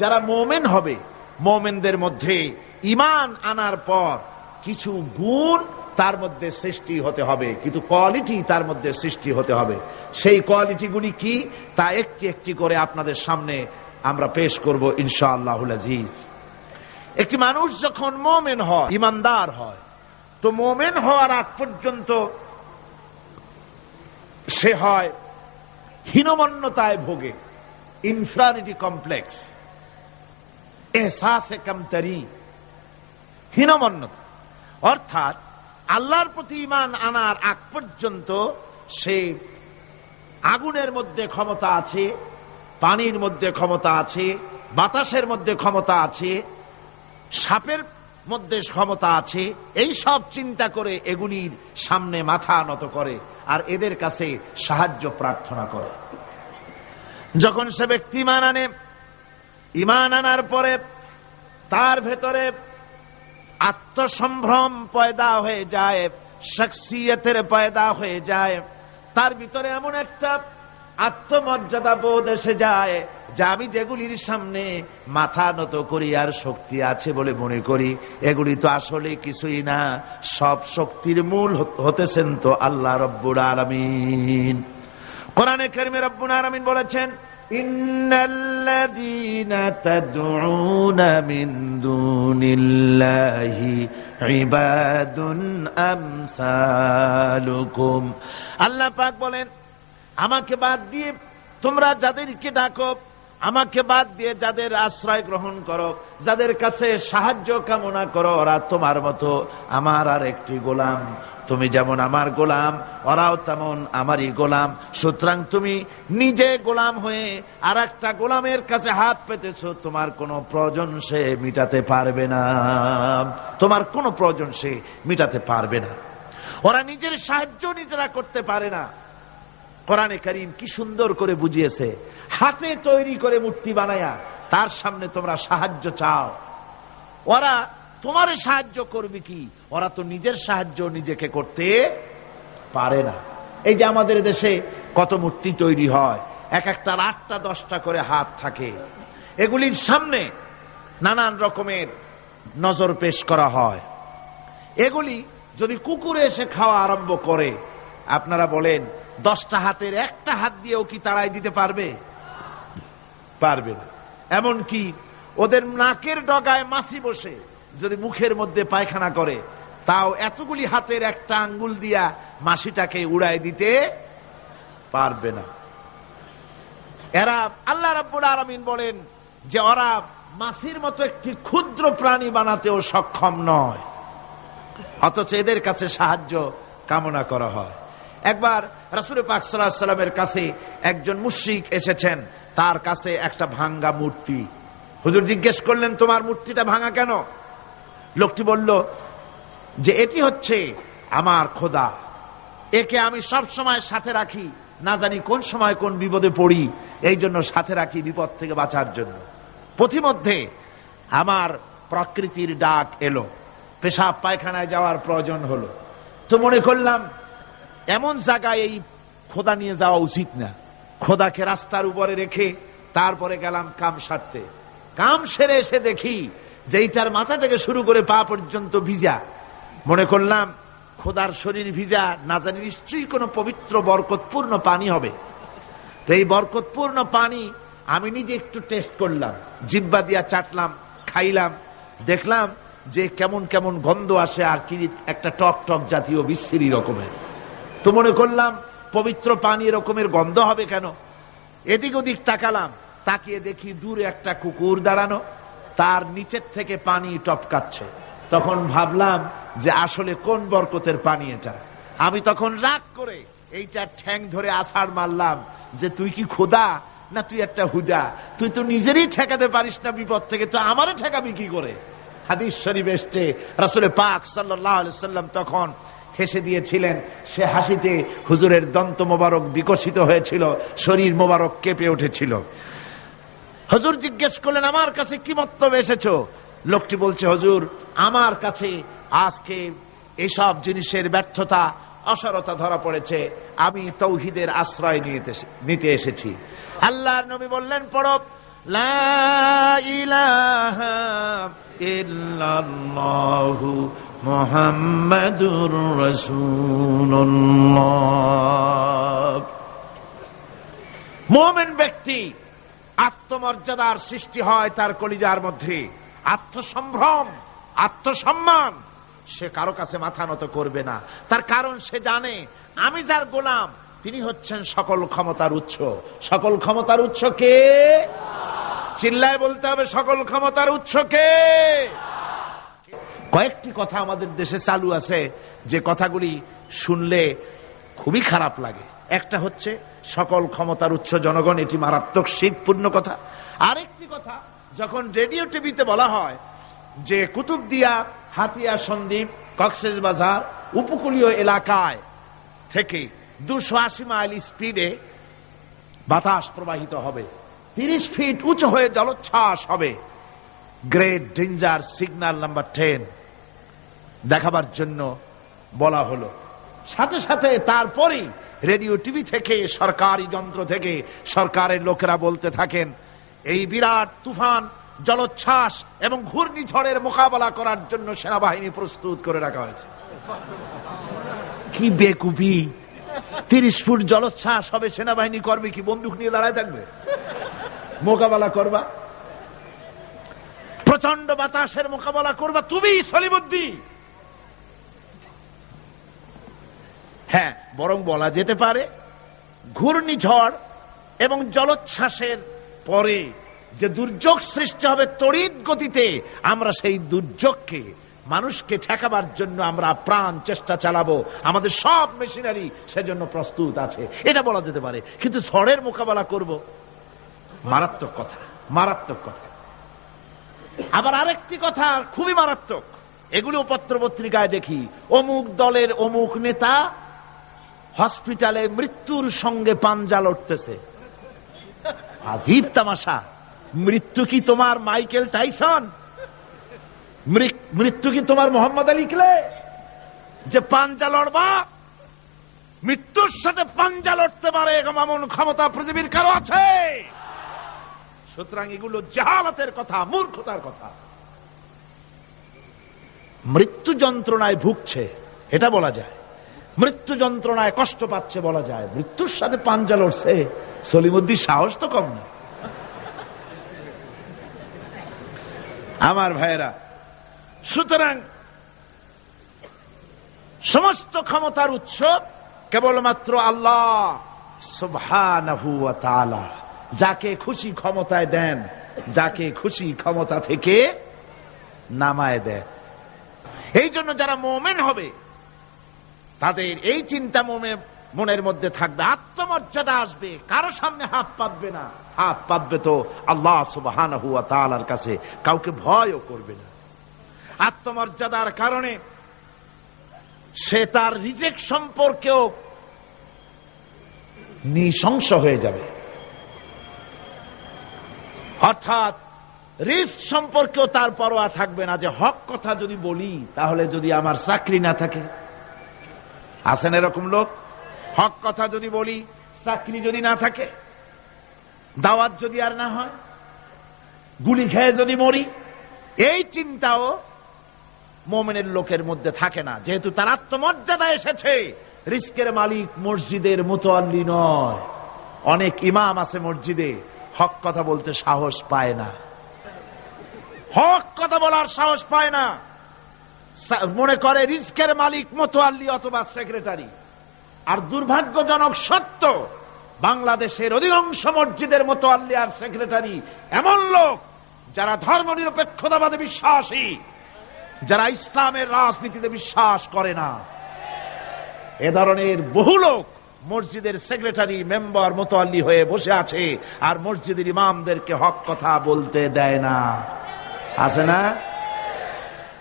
যারা মুমিন হবে, মুমিনদের মধ্যে ঈমান আনার পর কিছু গুণ তার মধ্যে সৃষ্টি হতে হবে, কিন্তু কোয়ালিটি তার মধ্যে সৃষ্টি হতে হবে। সেই কোয়ালিটিগুলি কি তা একটি একটি করে আপনাদের সামনে আমরা পেশ করব ইনশাআল্লাহুল আজিজ। একটি মানুষ যখন মুমিন হয়, ঈমানদার হয়, তো মুমিন হওয়ার আগ পর্যন্ত সে হয় হীনমন্যতায় ভোগে, ইনফেরিয়রিটি কমপ্লেক্স, এহসাসে কমতরি, হীনমন্যতা। অর্থাৎ আল্লাহর প্রতি ঈমান আনার আগ পর্যন্ত সে আগুনের মধ্যে ক্ষমতা আছে, পানির মধ্যে ক্ষমতা আছে, বাতাসের মধ্যে ক্ষমতা আছে, সাপের মধ্যে ক্ষমতা আছে, এই সব চিন্তা করে এগুলির সামনে মাথা নত করে আর এদের কাছে সাহায্য প্রার্থনা করে। যখন সে ব্যক্তি ঈমান আনে, ঈমান আনার পরে তার ভেতরে আত্মসম্ভ্রম পয়দা হয়ে যায়, শখসিয়তের পয়দা হয়ে যায়, তার ভিতরে এমন একটা আত্মমর্যাদা বোধ এসে যায় যে আমি যেগুলির সামনে মাথা নত করি আর শক্তি আছে বলে মনে করি, এগুলি তো আসলে কিছুই না, সব শক্তির মূল হতেছেন তো আল্লাহ রব্বুল আলামিন। কোরআনে কারিমে রব্বুল আলামিন বলেছেন, ইন্নাল্লাযীনা তাদউনা মিন দুনিল্লাহি ইবাদুন আমসালুকুম। আল্লাহ পাক বলেন, আমাকে বাদ দিয়ে তোমরা যাদেরকে ডাকো, আমাকে বাদ দিয়ে যাদের আশ্রয় গ্রহণ করো, যাদের কাছে সাহায্য কামনা করো, ওরা তোমার মতো আমার আর একটি গোলাম। তুমি যেমন আমার গোলাম, ওরাও তেমন আমারই গোলাম। সুতরাং তুমি নিজে গোলাম হয়ে আর একটা গোলামের কাছে হাত পেতেছো, তোমার কোনো প্রয়োজন সে মিটাতে পারবে না, তোমার কোনো প্রয়োজন সে মিটাতে পারবে না। ওরা নিজের সাহায্য নিজেরা করতে পারে না। কোরআনে কারীম কি সুন্দর করে বুঝিয়েছে, হাতে তৈরি করে মূর্তি বানায়া তার সামনে তোমরা সাহায্য চাও, ওরা তোমার সাহায্য করবে কি? ওরা তো নিজের সাহায্য নিজেকে করতে পারে না। এই যে আমাদের দেশে কত মূর্তি তৈরি হয়, এক একটা 8টা 10টা করে হাত থাকে, এগুলির সামনে নানান রকমের নজর পেশ করা হয়। এগুলি যদি কুকুরে এসে খাওয়া আরম্ভ করে, আপনারা বলেন 10টা হাতের একটা হাত দিয়েও কি তাড়াই দিতে পারবে? পারবে না। এমনকি ওদের নাকের ডগায় মাছি বসে যদি মুখের মধ্যে পায়খানা করে, তাও এতগুলি হাতের একটা আঙ্গুল দিয়া মাছিটাকে উড়াই দিতে পারবে না। এরা, আল্লাহ রাব্বুল আলামিন বলেন যে ওরা মাছির মতো একটি ক্ষুদ্র প্রাণী বানাতেও সক্ষম নয়, অথচ এদের কাছে সাহায্য কামনা করা হয়। একবার রাসূল পাক সাল্লাল্লাহু আলাইহি ওয়াসাল্লামের কাছে একজন মুশরিক এসেছেন, তার কাছে একটা ভাঙ্গা মূর্তি। হুজুর জিজ্ঞেস করলেন, তোমার মূর্তিটা ভাঙা কেন? লোকটি বলল যে এটি হচ্ছে আমার খোদা, একে আমি সব সময় সাথে রাখি, না জানি কোন সময় কোন বিপদে পড়ি, এই জন্য সাথে রাখি বিপদ থেকে বাঁচার জন্য। পথিমধ্যে আমার প্রকৃতির ডাক এলো, পেশাব পায়খানায় যাওয়ার প্রয়োজন হলো, তো মনে করলাম এমন জায়গায় এই খোদা নিয়ে যাওয়া উচিত না, খোদাকে রাস্তার উপরে রেখে তারপরে গেলাম কাম সারতে। কাম সেরে এসে দেখি যে এইটার মাথা থেকে শুরু করে পা পর্যন্ত ভিজা। মনে করলাম খোদার শরীর ভিজা, না জানি নিশ্চয়ই কোনো পবিত্র বরকতপূর্ণ পানি হবে। তো এই বরকতপূর্ণ পানি আমি নিজে একটু টেস্ট করলাম, জিহ্বা দিয়া চাটলাম, খাইলাম, দেখলাম যে কেমন কেমন গন্ধ আসে, আর কি একটা টক টক জাতীয় বিশ্রী রকমের। তো মনে করলাম পবিত্র পানি এরকমের গন্ধ হবে কেন? এদিক ওদিক তাকালাম, তাকিয়ে দেখি দূরে একটা কুকুর দাঁড়ানো, তার নিচের থেকে পানি টপকাচ্ছে। তখন ভাবলাম যে আসলে কোন বরকতের পানি এটা। আমি তখন রাগ করে এইটা ঠ্যাং ধরে আছাড় মারলাম যে তুই কি খোদা না তুই একটা হুদা? তুই তো নিজেরই ঠেকাতে পারিস না বিপদ থেকে, তো আমারে ঠেকাবি কি করে? হাদিস শরীফ এসেছে, রাসূল পাক সাল্লাল্লাহু আলাইহি ওয়াসাল্লাম তখন হেসে দিয়েছিলেন। সে হাসিতে হুজুরের দন্ত মোবারক বিকশিত হয়েছিল, শরীর মোবারক কেঁপে উঠেছিল। হুজুর জিজ্ঞেস করলেন, আমার কাছে কি মতলবে এসেছো? লোকটি বলছে, হুজুর আমার কাছে আজকে এসব জিনিসের ব্যর্থতা অসারতা ধরা পড়েছে, আমি তাওহীদের আশ্রয় নিতে এসেছি। আল্লাহর নবী বললেন, পড়ো লা ইলাহা ইল্লাল্লাহু মুহাম্মাদুর রাসূলুল্লাহ। মুমিন ব্যক্তি আত্মমর্যাদার সৃষ্টি হয় তার কলিজার মধ্যে, আত্মসম্ভ্রম, আত্মসম্মান। সে কারো কাছে মাথা নত করবে না, তার কারণ সে জানে আমি যার গোলাম তিনি হচ্ছেন সকল ক্ষমতার উৎস। সকল ক্ষমতার উৎস কে? চিল্লায় বলতে হবে, সকল ক্ষমতার উৎস কে? কয়েকটি কথা আমাদের দেশে চালু আছে যে কথাগুলি শুনলে খুবই খারাপ লাগে। একটা হচ্ছে সকল ক্ষমতার উৎস জনগণ, এটি মারাত্মক শিরকপূর্ণ কথা। আরেকটি কথা, যখন রেডিও টিভিতে বলা হয় যে কুতুবদিয়া, হাতিয়া সন্দ্বীপ, কক্সবাজার উপকূলীয় এলাকায় থেকে 280 মাইল স্পিডে বাতাস প্রবাহিত হবে, 30 ফিট উঁচু হয়ে জলোচ্ছ্বাস হবে, গ্রেট ডেঞ্জার সিগন্যাল নাম্বার 10 দেখাবার জন্য বলা হলো। সাথে সাথে তারপরেই রেডিও টিভি থেকে, সরকারি যন্ত্র থেকে সরকারের লোকেরা বলতে থাকেন এই বিরাট তুফান, জলোচ্ছ্বাস এবং ঘূর্ণিঝড়ের মোকাবেলা করার জন্য সেনাবাহিনী প্রস্তুত করে রাখা হয়েছে। কি বেকুফি! 30 ফুট জলোচ্ছ্বাস হবে, সেনাবাহিনী করবে কি? বন্দুক নিয়ে দাঁড়ায় থাকবে? মোকাবেলা করবা? প্রচন্ড বাতাসের মোকাবেলা করবা তুমি সলিমুদ্দিন? হ্যাঁ, বরং বলা যেতে পারে ঘূর্ণিঝড় এবং জলোচ্ছ্বাসের পরে যে দুর্যোগ সৃষ্টি হবে তড়িৎ গতিতে, আমরা সেই দুর্যোগকে, মানুষকে ঠেকাবার জন্য আমরা প্রাণ চেষ্টা চালাবো, আমাদের সব মেশিনারি সেজন্য প্রস্তুত আছে, এটা বলা যেতে পারে। কিন্তু ঝড়ের মোকাবেলা করব, মারাত্মক কথা, মারাত্মক কথা। আবার আরেকটি কথা খুবই মারাত্মক, এগুলো পত্র পত্রিকায় দেখি, অমুক দলের অমুক নেতা হসপিটালে মৃত্যুর সঙ্গে পাঞ্জা লড়তেছে। আজীব তামাশা! মৃত্যু কি তোমার মাইকেল টাইসন? মৃত্যু কি তোমার মোহাম্মদ আলী ক্লে যে পাঞ্জা লড়বা? মৃত্যুর সাথে পাঞ্জা লড়তে পারে এমন ক্ষমতা পৃথিবীর কারো আছে? সুতরাং এগুলো জাহালাতের কথা, মূর্খতার কথা। মৃত্যু যন্ত্রণায় ভুগছে এটা বলা যায়, মৃত্যু যন্ত্রণায় কষ্ট পাচ্ছে বলা যায়, মৃত্যুর সাথে পাঞ্জা লড়ছে, সলিমুদ্দিন সাহস তো কম না। আমার ভাইয়েরা, সুতরাং সমস্ত ক্ষমতার উৎস কেবলমাত্র আল্লাহ সুবহানাহু ওয়া তাআলা। যাকে খুশি ক্ষমতায় দেন, যাকে খুশি ক্ষমতা থেকে নামায় দেন। এই জন্য যারা মুমিন হবে তাদের এই চিন্তা মনের মধ্যে থাকবে, আত্মমর্যাদা আসবে, কারো সামনে হাত পাতবে না, হাত পাতবে তো আল্লাহ সুবহানাহু ওয়া তাআলার কাছে, কাউকে ভয়ও করবে না। আত্মমর্যাদার কারণে সে তার রিজিক সম্পর্কেও নৃশংস হয়ে যাবে, অর্থাৎ রিস্ক সম্পর্কেও তার পরোয়া থাকবে না যে হক কথা যদি বলি তাহলে যদি আমার চাকরি না থাকে। আছেন এরকম লোক? হক কথা যদি বলি, চাকরি যদি না থাকে, দাওয়াত যদি আর না হয়, গুলি খেয়ে যদি মরি, এই চিন্তাও মুমিনের লোকের মধ্যে থাকে না, যেহেতু তার আত্মমর্যাদা এসেছে। রিস্কের মালিক মসজিদের মুতাল্লি নয়। অনেক ইমাম আছে মসজিদে, হক কথা বলতে সাহস পায় না, হক কথা বলার সাহস পায় না, মনে করে রিস্কের মালিক মুতাল্লি অথবা সেক্রেটারি। আর দুর্ভাগ্যজনক সত্য, বাংলাদেশের অধিকাংশ মসজিদের মুতাল্লি আর সেক্রেটারি এমন লোক যারা ধর্মনিরপেক্ষতাবাদে বিশ্বাসী, যারা ইসলামের রাজনীতিতে বিশ্বাস করে না। এ ধরনের বহু লোক মসজিদের সেক্রেটারি, মেম্বার, মুতাল্লি হয়ে বসে আছে আর মসজিদের ইমামদেরকে হক কথা বলতে দেয় না। আছে না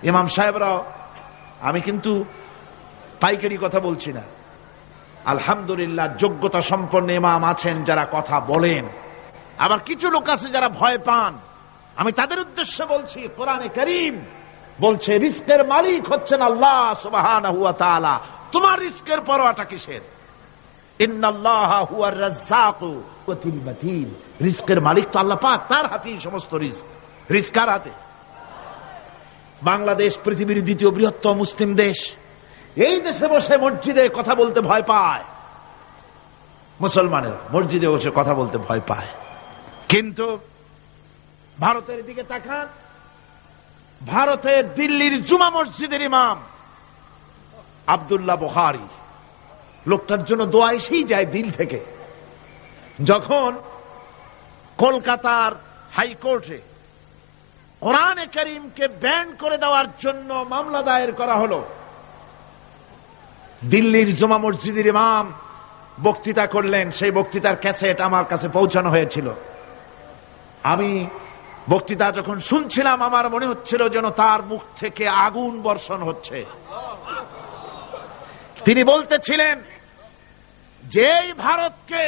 ইমাম সাহেবরাও? আমি কিন্তু পাইকারি কথা বলছি না, আলহামদুলিল্লাহ যোগ্যতা সম্পন্ন ইমাম আছেন যারা কথা বলেন। আবার কিছু লোক আছে যারা ভয় পান, আমি তাদের উদ্দেশ্যে বলছি, কোরআনে কারীম বলছে রিস্কের মালিক হচ্ছেন আল্লাহ সুবহানাহু ওয়া তাআলা। তোমার রিস্কের পরোয়াটা কিসের? ইন্নাল্লাহা হুয়ার রাজ্জাকু ওয়াতিল মাতিন। রিস্কের মালিক তো আল্লাহ পাক, তার হাতেই সমস্ত রিস্ক কার হাতে? বাংলাদেশ পৃথিবীর দ্বিতীয় বৃহত্তম মুসলিম দেশ। এই দেশে বসে মসজিদে কথা বলতে ভয় পায় মুসলমানেরা, মসজিদে বসে কথা বলতে ভয় পায়। কিন্তু ভারতের দিকে তাকান, ভারতের দিল্লির জুমা মসজিদের ইমাম আব্দুল্লাহ বুখারী, লোকটার জন্য দোয়া এসেই যায় দিল থেকে। যখন কলকাতার হাইকোর্টে কোরআনে কারীমকে ব্যান করে দেওয়ার জন্য মামলা দায়ের করা হলো, দিল্লির জুমা মসজিদের ইমাম বক্তৃতা করলেন। সেই বক্তৃতার ক্যাসেট আমার কাছে পৌঁছানো হয়েছিল। আমি বক্তৃতা যখন শুনছিলাম আমার মনে হচ্ছিল যেন তার মুখ থেকে আগুন বর্ষণ হচ্ছে। তিনি বলতেছিলেন যে এই ভারতকে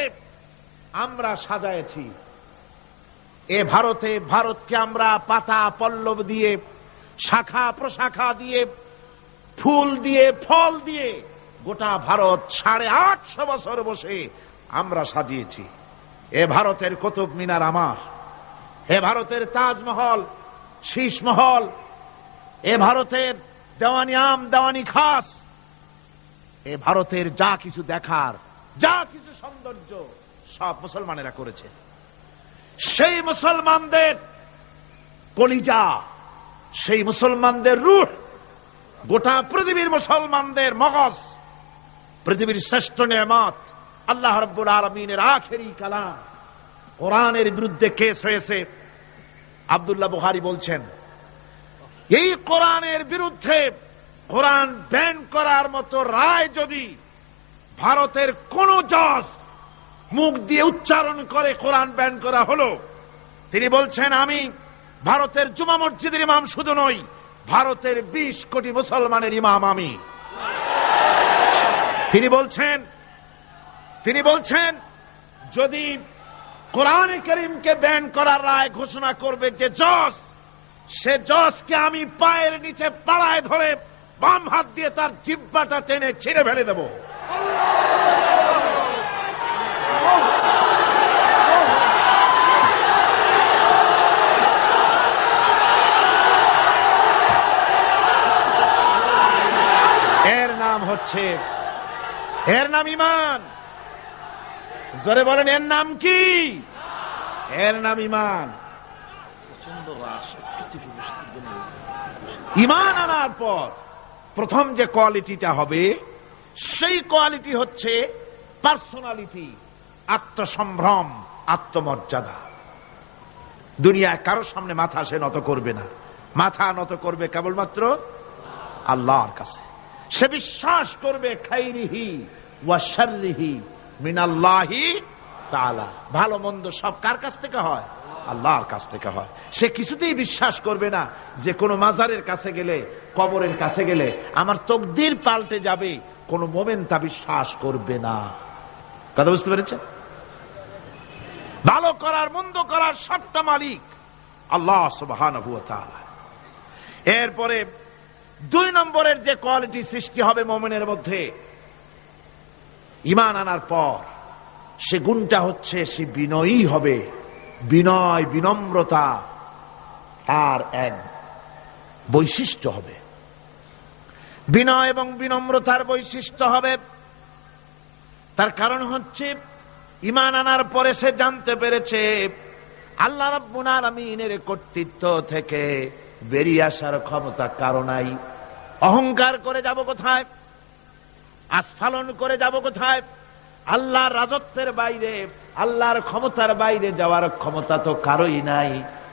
আমরা সাজাইছি, এ ভারতকে আমরা পাতা পল্লব দিয়ে, শাখা প্রশাখা দিয়ে, ফুল দিয়ে, ফল দিয়ে গোটা ভারত 850 বছর বসে আমরা সাজিয়েছি। এ ভারতের কুতুব মিনার আমার, এ ভারতের তাজমহল, শীষমহল, এ ভারতের দেওয়ানি আম, দেওয়ানি খাস, এ ভারতের যা কিছু দেখার, যা কিছু সৌন্দর্য সব মুসলমানেরা করেছে। সেই মুসলমানদের কলিজা, সেই মুসলমানদের রূহ, গোটা পৃথিবীর মুসলমানদের মগজ, পৃথিবীর শ্রেষ্ঠ নেয়ামত আল্লাহ রাব্বুল আলামিনের আখেরি কালাম কোরআনের বিরুদ্ধে কেস হয়েছে। আব্দুল্লাহ বুখারী বলছেন, এই কোরআনের বিরুদ্ধে কোরআন ব্যান করার মতো রায় যদি ভারতের কোন জজ মুখ দিয়ে উচ্চারণ করে কোরআন ব্যান করা হলো, তিনি বলছেন আমি ভারতের জুমা মসজিদের ইমাম শুধু নই, ভারতের 20 কোটি মুসলমানের ইমাম আমি। তিনি বলছেন যদি কোরআনে কারীমকে ব্যান করার রায় ঘোষণা করবে যে জজ, সে জজকে আমি পায়ের নিচে পাড়ায় ধরে বাম হাত দিয়ে তার জিহ্বাটা টেনে ছিঁড়ে ফেলে দেব। এর নাম ঈমান। জোরে বলেন, এর নাম কি? এর নাম ঈমান। ঈমান আনার পর প্রথম যে কোয়ালিটিটা হবে, সেই কোয়ালিটি হচ্ছে পার্সোনালিটি, আত্মসম্ভ্রম, আত্মমর্যাদা। দুনিয়ায় কারো সামনে মাথা সে নত করবে না, মাথা নত করবে কেবলমাত্র আল্লাহর কাছে। সে বিশ্বাস করবে খাইরিহি ওয়া শাররিহি মিনাল্লাহি তাআলা, ভালো মন্দ সব কার কাছ থেকে হয়? আল্লাহর কাছ থেকে হয়। সে কিছুতেই বিশ্বাস করবে না যে কোনো মাজারের কাছে গেলে, কবরের কাছে গেলে আমার তকদির পাল্টে যাবে, কোন মোমেন তা বিশ্বাস করবে না। কথা বুঝতে পেরেছেন? ভালো করার মন্দ করার সবটা মালিক আল্লাহ সুবহানাহু ওয়া তাআলা। এরপরে 2 নম্বরের যে কোয়ালিটি সৃষ্টি হবে মুমিনের মধ্যে ঈমান আনার পর, সে গুণটা হচ্ছে সে বিনয়ী হবে। বিনয়, বিনম্রতা তার এক বৈশিষ্ট্য হবে। বিনয় এবং বিনম্রতার বৈশিষ্ট্য হবে। তার কারণ হচ্ছে ঈমান আনার পরে সে জানতে পেরেছে আল্লাহ রাব্বুল আলামিনের কর্তৃত্ব থেকে বেরিয়ে আসার ক্ষমতা কারো নাই। অহংকার করে যাব কোথায়? আস্ফালন করে যাব কোথায়? আল্লাহর রাজত্বের বাইরে, আল্লাহর ক্ষমতার বাইরে যাওয়ার ক্ষমতা তো কারোই নাই।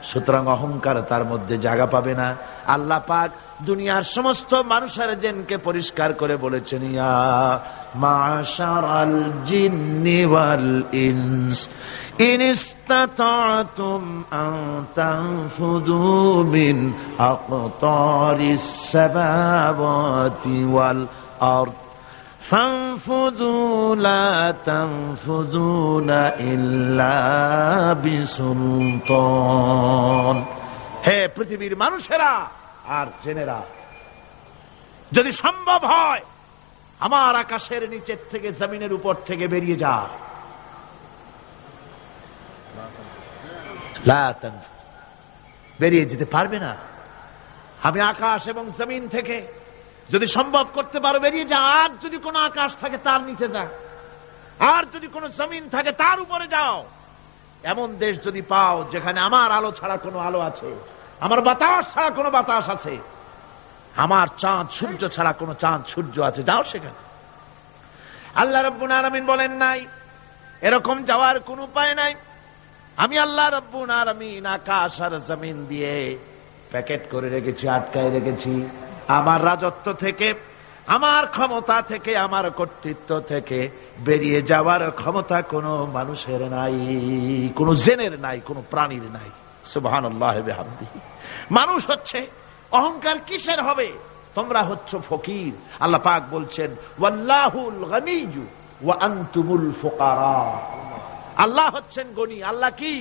সুতরাং অহংকার তার মধ্যে জায়গা পাবে না। আল্লাহ পাক দুনিয়ার সমস্ত মানুষের জিনকে পরিষ্কার করে বলেছেন, ইয়া মাশারাল জিন্নি ওয়াল ইনস ইন ইসতাতা'তুম আন তানফুযু মিন আকতারিস সামাওয়াতি ওয়াল আরদ فانفذوا لا تنفذون إلا بسلطان। হে পৃথিবীর মানুষেরা আর জেনেরা, যদি সম্ভব হয় আমার আকাশের নিচের থেকে, জমিনের উপর থেকে বেরিয়ে যা। লা তানফু, বেরিয়ে যেতে পারবে না। আমি আকাশ এবং জমিন থেকে যদি সম্ভব করতে পারো বেরিয়ে যা। আর যদি কোনো আকাশ থাকে তার নিচে যা, আর যদি কোনো জমিন থাকে তার উপরে যাও। এমন দেশ যদি পাও যেখানে আমার আলো ছাড়া কোনো আলো আছে, আমার বাতাস ছাড়া কোনো বাতাস আছে, আমার চাঁদ সূর্য ছাড়া কোনো চাঁদ সূর্য আছে, যাও সেখানে। আল্লাহ রাব্বুল আলামিন বলেন নাই এরকম যাওয়ার কোনো উপায় নাই। আমি আল্লাহ রাব্বুল আলামিন আকাশ আর জমিন দিয়ে প্যাকেট করে রেখেছি, আটকায় রেখেছি। আমার রাজত্ব থেকে, আমার ক্ষমতা থেকে, আমার কর্তৃত্ব থেকে বেরিয়ে যাওয়ার ক্ষমতা কোনো মানুষের নাই, কোনো জিনের নাই, কোনো প্রাণীর নাই। সুবহানাল্লাহ ওয়া বিহামদিহি। মানুষ হচ্ছে অহংকার কিসের হবে? তোমরা হচ্ছ ফকির। আল্লাহ পাক বলছেন ওয়াল্লাহুল গনিয়্যু ওয়া আনতুমুল ফুকারা। আল্লাহ হচ্ছেন গনি। আল্লাহ কি?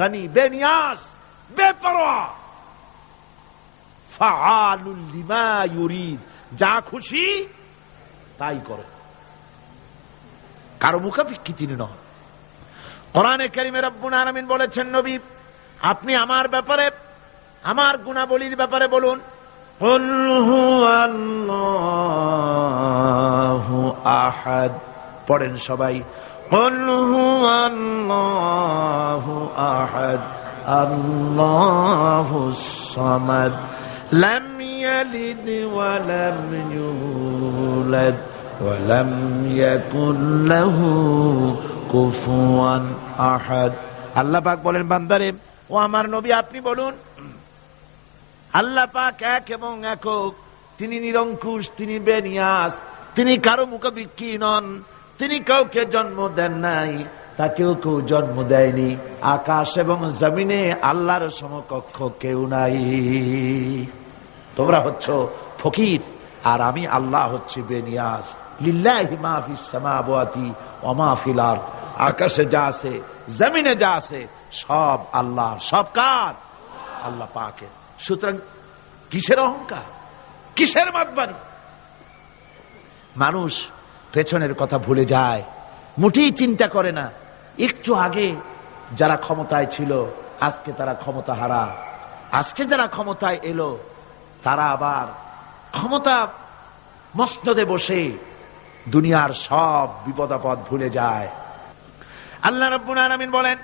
গনি, বেনিয়াজ, বেপরোয়া। ফাআলুল লিমা ইউরিদ, যা খুশি তাই করে, কারো মুখাপেক্ষী তিনি নন। কোরআনে কারীমে রব্বুল আলামিন বলেছেন নবী আপনি আমার ব্যাপারে, আমার গুণাবলীর ব্যাপারে বলুন। কুল হুয়াল্লাহু আহাদ, পড়েন সবাই। কুল হুয়াল্লাহু আহাদ আল্লাহুস সামাদ লাম ইয়ালিদ ওয়া লাম ইউলাদ ওয়া লাম ইয়াকুল লাহু কুফুয়ান আহাদ। আল্লাহ পাক বলেন বান্দারে, ও আমার নবী আপনি বলুন আল্লাহ পাক এক এবং একক, তিনি নিরঙ্কুশ, তিনি বেনিয়াস, তিনি কারো মুখাপেক্ষী নন, তিনি কাউকে জন্ম দেন নাই, তাকেও কেউ জন্ম দেয়নি। আকাশ এবং জমিনে আল্লাহর সমকক্ষ কেউ নাই। তোমরা হচ্ছ ফকির আর আমি আল্লাহ হচ্ছি বেনিয়াস। লিল্লাহি মা ফিস সামাওয়াতি ওয়া মা ফিল আরদ, আকাশে যা আছে জমিনে যা আছে সব আল্লাহ। সব কার? আল্লাহ পাকের। সুতরাং কিসের অহংকার, কিসের মাতবানি? মানুষ পেছনের কথা ভুলে যায়, মোটেই চিন্তা করে না। একটু আগে যারা ক্ষমতায় ছিল আজকে তারা ক্ষমতা হারা, আজকে যারা ক্ষমতায় এলো তারা আবার ক্ষমতা মসনদে বসে দুনিয়ার সব বিপদ আপদ ভুলে যায়। আল্লাহ রাব্বুল আলামিন বলেন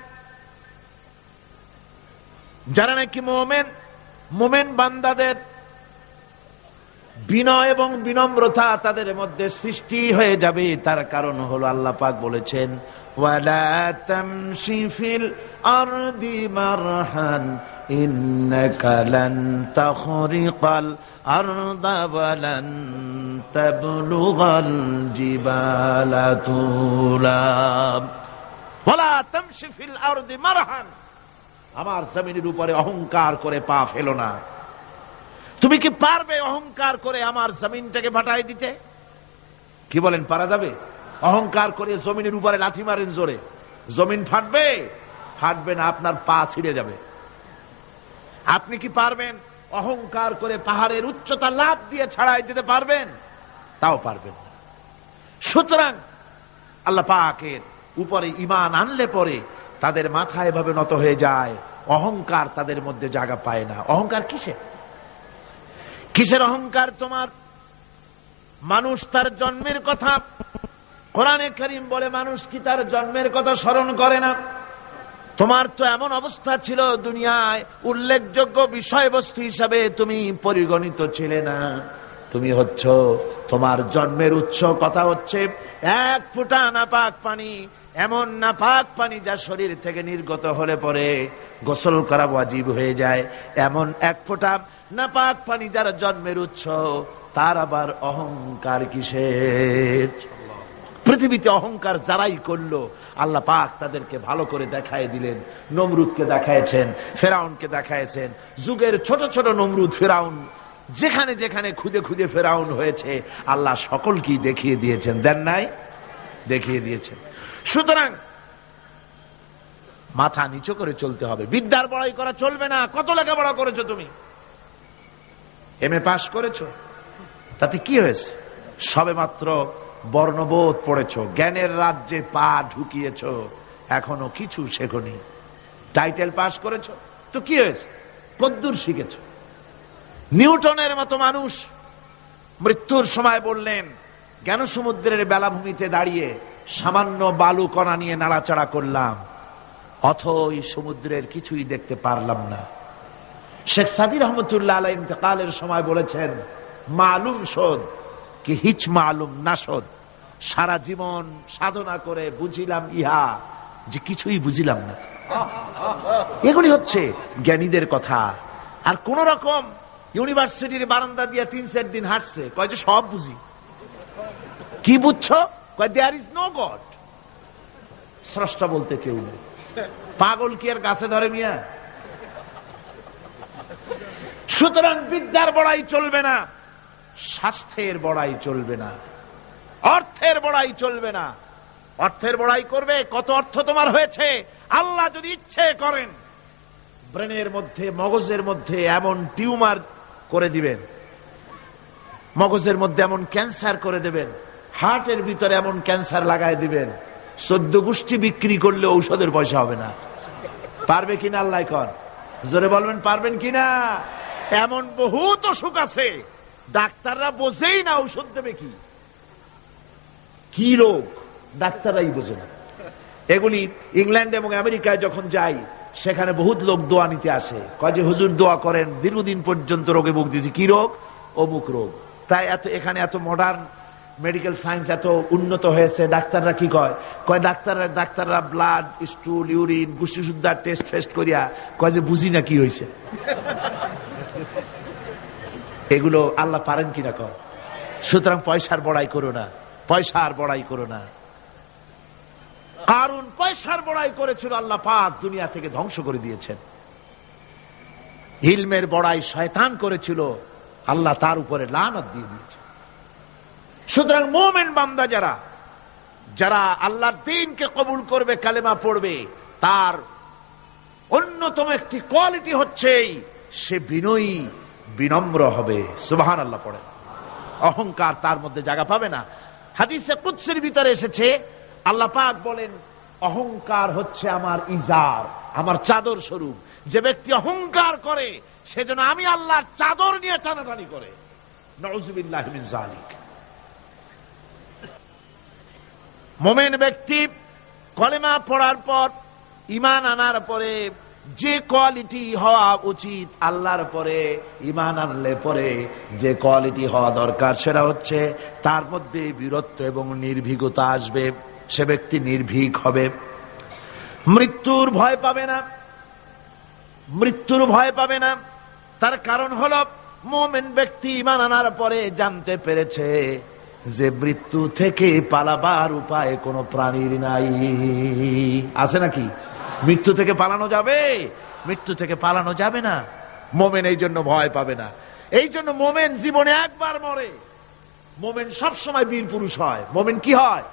যারা নাকি মুমিন বান্দাদের বিনয় এবং বিনম্রতা তাদের মধ্যে সৃষ্টি হয়ে যাবে, তার কারণ হলো আল্লাহ পাক বলেছেন ওয়ালা তামশি ফিল আরদি মারহান ইন্নাকা লান তাখরিকাল আরদা ওয়ালান তাবলুগাল জিবালা তুলা। ওয়ালা তামশি ফিল আরদি মারহান, আমার জমিনের উপরে অহংকার করে পা ফেলো না। তুমি কি পারবে অহংকার করে আমার জমিনটাকে ভাটাই দিতে? কি বলেন, পারা যাবে? অহংকার করে জমিনের উপরে লাথি মারেন জোরে, জমিন ফাটবে? ফাটবে না, আপনার পা ছিঁড়ে যাবে। আপনি কি পারবেন অহংকার করে পাহাড়ের উচ্চতা লাফ দিয়ে ছাড়াই যেতে পারবেন? তাও পারবেন না। সুতরাং আল্লাহ পাকের উপরে ঈমান আনলে পরে তাদের মাথা এভাবে নত হয়ে যায়, অহংকার তাদের মধ্যে জায়গা পায় না। অহংকার কিসের? কিসের অহংকার তোমার? মানুষ তার জন্মের কথা, কোরআনে কারীম বলে মানুষ কি তার জন্মের কথা স্মরণ করে না? তোমার তো এমন অবস্থা ছিল দুনিয়ায় উল্লেখযোগ্য বিষয়বস্তু হিসাবে তুমি পরিগণিত ছিলে না। তুমি হচ্ছ, তোমার জন্মের উৎস কথা হচ্ছে এক ফোঁটা নাপাক পানি, এমন নাপাক পানি যা শরীর থেকে নির্গত হলে পরে গোসল করা ওয়াজিব হয়ে যায়। এমন এক ফোঁটা নাপাক পানি যার জন্মের উৎস, তার আবার অহংকার কিসের? পৃথিবীতে অহংকার যারাই করলো আল্লাহ পাক তাদেরকে ভালো করে দেখায় দিলেন। নমরুদকে দেখায়ছেন, ফেরাউনকে দেখায়ছেন, যুগের ছোট ছোট নমরুদ ফেরাউন যেখানে যেখানে খুদে খুদে ফেরাউন হয়েছে আল্লাহ সকলকেই দেখিয়ে দিয়েছেন। দেন নাই? দেখিয়ে দিয়েছেন। সুতরাং মাথা নিচু করে চলতে হবে, বিদ্যার বড়াই করা চলবে না। কত লেখাপড়া করেছো তুমি? এমএ পাশ করেছো, তাতে কি হয়েছে? সবে মাত্র বর্ণবোধ পড়েছো, জ্ঞানের রাজ্যে পা ঢুকিয়েছো, এখনো কিছু শেখনি। টাইটেল পাস করেছো তো কি হয়েছে, কদ্দুর শিখেছো। নিউটনের মতো মানুষ মৃত্যুর সময় বললেন, জ্ঞান সমুদ্রের বেলাভূমিতে দাঁড়িয়ে সামান্য বালু কণা নিয়ে নাড়াচাড়া করলাম, অথই সমুদ্রের কিছুই দেখতে পারলাম না। শেখ সাদী রহমতুল্লাহ আলাইহি ইন্তেকালের সময় বলেছেন, মালুম শোধ কি হিচ মালুম না শোধ, সারা জীবন সাধনা করে বুঝিলাম ইহা, যে কিছুই বুঝিলাম না। এগুলি হচ্ছে জ্ঞানীদের কথা। আর কোন রকম ইউনিভার্সিটির বারান্দা দিয়ে 3-4 দিন হাঁটছে, কয় যে সব বুঝি। কি বুঝছো? কয় দেয়ার ইজ নো গড, স্রষ্টা বলতে কেউ নেই। পাগল কি আর গাছে ধরে মিয়া? সুতরাং বিদ্যার বড়াই চলবে না, স্বাস্থ্যের বড়াই চলবে না, অর্থের বড়াই চলবে না। অর্থের বড়াই করবে, কত অর্থ তোমার হয়েছে, আল্লাহ যদি ইচ্ছে করেন ব্রেনের মধ্যে, মগজের মধ্যে এমন টিউমার করে দিবেন, মগজের মধ্যে এমন ক্যান্সার করে দেবেন, হার্টের ভিতরে এমন ক্যান্সার লাগাই দিবেন, 14 গোষ্ঠী বিক্রি করলে ঔষধের পয়সা হবে না। পারবে কিনা আল্লাহ কর, জোরে বলবেন পারবেন কিনা? এমন বহুত অসুখ আছে ডাক্তাররা বোঝেই না ঔষধ দেবে কি, কি রোগ ডাক্তাররাই বোঝে না। এগুলি ইংল্যান্ড এবং আমেরিকায় যখন যাই, সেখানে বহুত লোক দোয়া নিতে আসে, কয় যে হুজুর দোয়া করেন, দীর্ঘদিন পর্যন্ত রোগে ভুগতেছি। কি রোগ? অমুক রোগ। তাই এখানে এত মডার্ন মেডিকেল সায়েন্স এত উন্নত হয়েছে, ডাক্তাররা কি কয়, কয় ডাক্তাররা ব্লাড, স্টুল, ইউরিন, গোষ্ঠী শুদ্ধা টেস্ট ফেস্ট করিয়া কয় যে বুঝি না কি হয়েছে। এগুলো আল্লাহ পারেন কিনা কর। সুতরাং পয়সার বড়াই করো না, পয়সার বড়াই করো না। কারণ পয়সার বড়াই করেছিল, আল্লাহ পাক দুনিয়া থেকে ধ্বংস করে দিয়েছেন। ইলমের বড়াই শয়তান করেছিল, আল্লাহ তার উপরে লানত দিয়ে দিয়েছে। সুতরাং মুমিন বান্দা যারা আল্লাহর দ্বীনকে কবুল করবে, কালেমা পড়বে, তার অন্যতম একটি কোয়ালিটি হচ্ছে সে বিনয়ী, বিনম্র হবে। সুবহানাল্লাহ পড়ে। অহংকার তার মধ্যে জায়গা পাবে না। হাদিসে কুদসির ভিতরে এসেছে, আল্লাহ পাক বলেন, অহংকার হচ্ছে আমার ইজার, আমার চাদর স্বরূপ। যে ব্যক্তি অহংকার করে সেজন্য আমি আল্লাহর চাদর নিয়ে টানাটানি করে। নাউযুবিল্লাহি মিন যালিক। মুমিন ব্যক্তি কলেমা পড়ার পর, ঈমান আনার পরে যে কোয়ালিটি হওয়া উচিত, আল্লাহর পরে ঈমান আনলে পরে যে কোয়ালিটি হওয়া দরকার, সেটা হচ্ছে তার মধ্যে বীরত্ব এবং নির্ভীকতা আসবে। সে ব্যক্তি নির্ভীক হবে, মৃত্যুর ভয় পাবে না, মৃত্যুর ভয় পাবে না। তার কারণ হলো মুমিন ব্যক্তি ঈমান আনার পরে জানতে পেরেছে যে মৃত্যু থেকে পালাবার উপায় কোন প্রাণীর নাই। আছে নাকি? মৃত্যু থেকে পালানো যাবে? মৃত্যু থেকে পালানো যাবে না। মুমিন এই জন্য ভয় পাবে না। এই জন্য মুমিন জীবনে একবার মরে, মুমিন সবসময় বীর পুরুষ হয়। মুমিন কি হয়?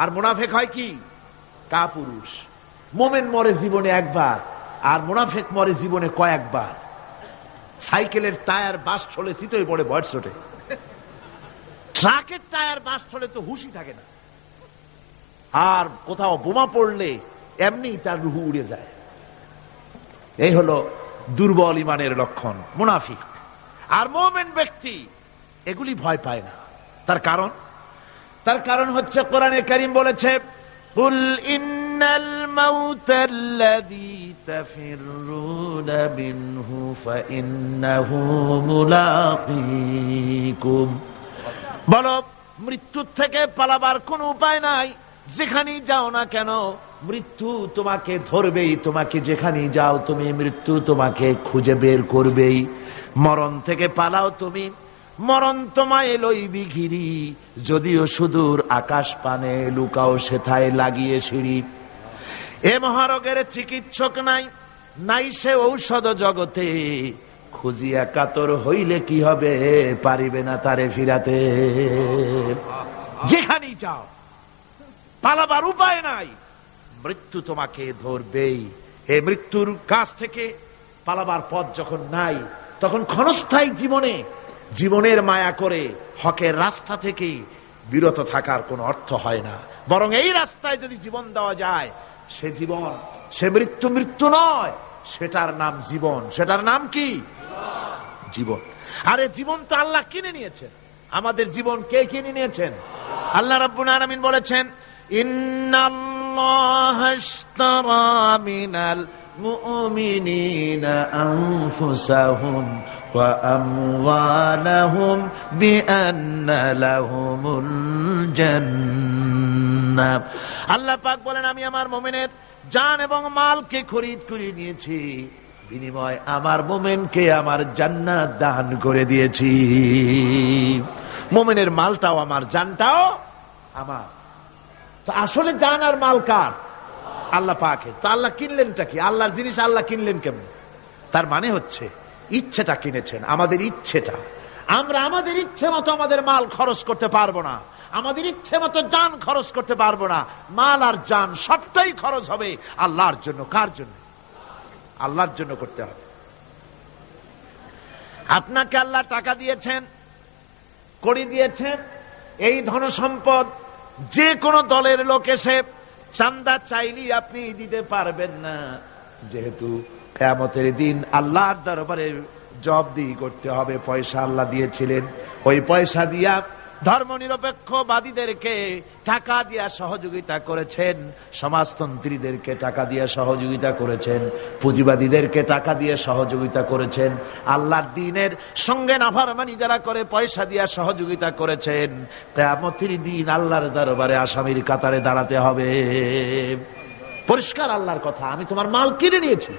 আর মুনাফিক হয় কি? কাপুরুষ। মুমিন মরে জীবনে একবার, আর মুনাফিক মরে জীবনে কয়েকবার। সাইকেলের টায়ার বাস্ট হলে চিতই পড়ে বয়স ছোটে, ট্রাকের টায়ার বাস্ট হলে তো হুশই থাকে না, আর কোথাও বোমা পড়লে এমনি তার রুহু উড়ে যায়। এই হলো দুর্বল ঈমানের লক্ষণ, মুনাফিক। আর মুমিন ব্যক্তি এগুলি ভয় পায় না। তার কারণ হচ্ছে কোরআনে কারীম বলেছে, কুল ইন্নাল মাউতাল্লাযী তাফিররুনা মিনহু ফাইন্নাহু মুলাকীকুম। বলো, মৃত্যুর থেকে পালাবার কোন উপায় নাই। যেখানেই যাও না কেন মৃত্যু তোমাকে ধরবেই, তোমাকে যেখানেই যাও তুমি, মৃত্যু তোমাকে খুঁজে বের করবেই। মরণ থেকে পালাও তুমি, মরণ তোমায় লইবি ঘিরি, যদিও সুদূর আকাশ পানে লুকাও সেথায় লাগিয়ে সিঁড়ি। এ মহারোগের চিকিৎসক নাই, নাই সে ঔষধ জগতে, খুঁজিয়া কাতর হইলে কি হবে, পারিবে না তারে ফিরাতে। যেখানেই যাও পালাবার উপায় নাই, মৃত্যু তোমাকে ধরবেই। এই মৃত্যুর কাছ থেকে পালাবার পথ যখন নাই, তখন ক্ষণস্থায়ী জীবনের মায়া করে হকের রাস্তা থেকে বিরত থাকার কোনো অর্থ হয় না। বরং এই রাস্তায় যদি জীবন দেওয়া যায়, সে জীবন সে মৃত্যু মৃত্যু নয়, সেটার নাম জীবন। সেটার নাম কি? জীবন। আরে জীবন তো আল্লাহ কিনে নিয়েছেন। আমাদের জীবন কে কিনে নিয়েছেন? আল্লাহ রাব্বুল আলামিন বলেছেন, ইন্নাল্লাহা আশতারা মিনাল মুমিনিনা আনফুসাহুম ওয়া আমওয়ালাহুম বিআন্না লাহুমুল জান্নাহ। আল্লাহ পাক বলেন, আমি আমার মুমিনের জান এবং মালকে খরিদ করে নিয়েছি, বিনিময় আমার মুমিনকে আমার জান্নাত দান করে দিয়েছি। মুমিনের মালটাও আমার, জানটাও আমার। তো আসলে জান আর মাল কার? আল্লাহ পাকের। তো আল্লাহ কিনলেনটা কি? আল্লাহর জিনিস আল্লাহ কিনলেন কেমন? তার মানে হচ্ছে ইচ্ছেটা কিনেছেন, আমাদের ইচ্ছেটা। আমরা আমাদের ইচ্ছে মতো আমাদের মাল খরচ করতে পারবো না, আমাদের ইচ্ছে মতো জান খরচ করতে পারবো না। মাল আর জান সবটাই খরচ হবে আল্লাহর জন্য। কার জন্য? আল্লাহর জন্য করতে হবে। আপনাকে আল্লাহ টাকা দিয়েছেন, কড়ি দিয়েছেন, এই ধন সম্পদ যে কোনো দলের লোক এসে চান্দা চাইলেই আপনি দিতে পারবেন না, যেহেতু কিয়ামতের দিন আল্লাহর দরবারে জবাবদিহি করতে হবে। পয়সা আল্লাহ দিয়েছিলেন, ওই পয়সা দিয়া ধর্মনিরপেক্ষবাদীদেরকে টাকা দিয়া সহযোগিতা করেছেন, সমাজতন্ত্রীদেরকে টাকা দিয়ে সহযোগিতা করেছেন, পুঁজিবাদীদেরকে টাকা দিয়ে সহযোগিতা করেছেন, আল্লাহর দ্বীনের সঙ্গে নাফরমানি যারা করে পয়সা দিয়ে সহযোগিতা করেছেন। কিয়ামতের দিন আল্লাহর দরবারে আসামির কাতারে দাঁড়াতে হবে। পরিষ্কার আল্লাহর কথা, আমি তোমার মাল কিনে নিয়েছি,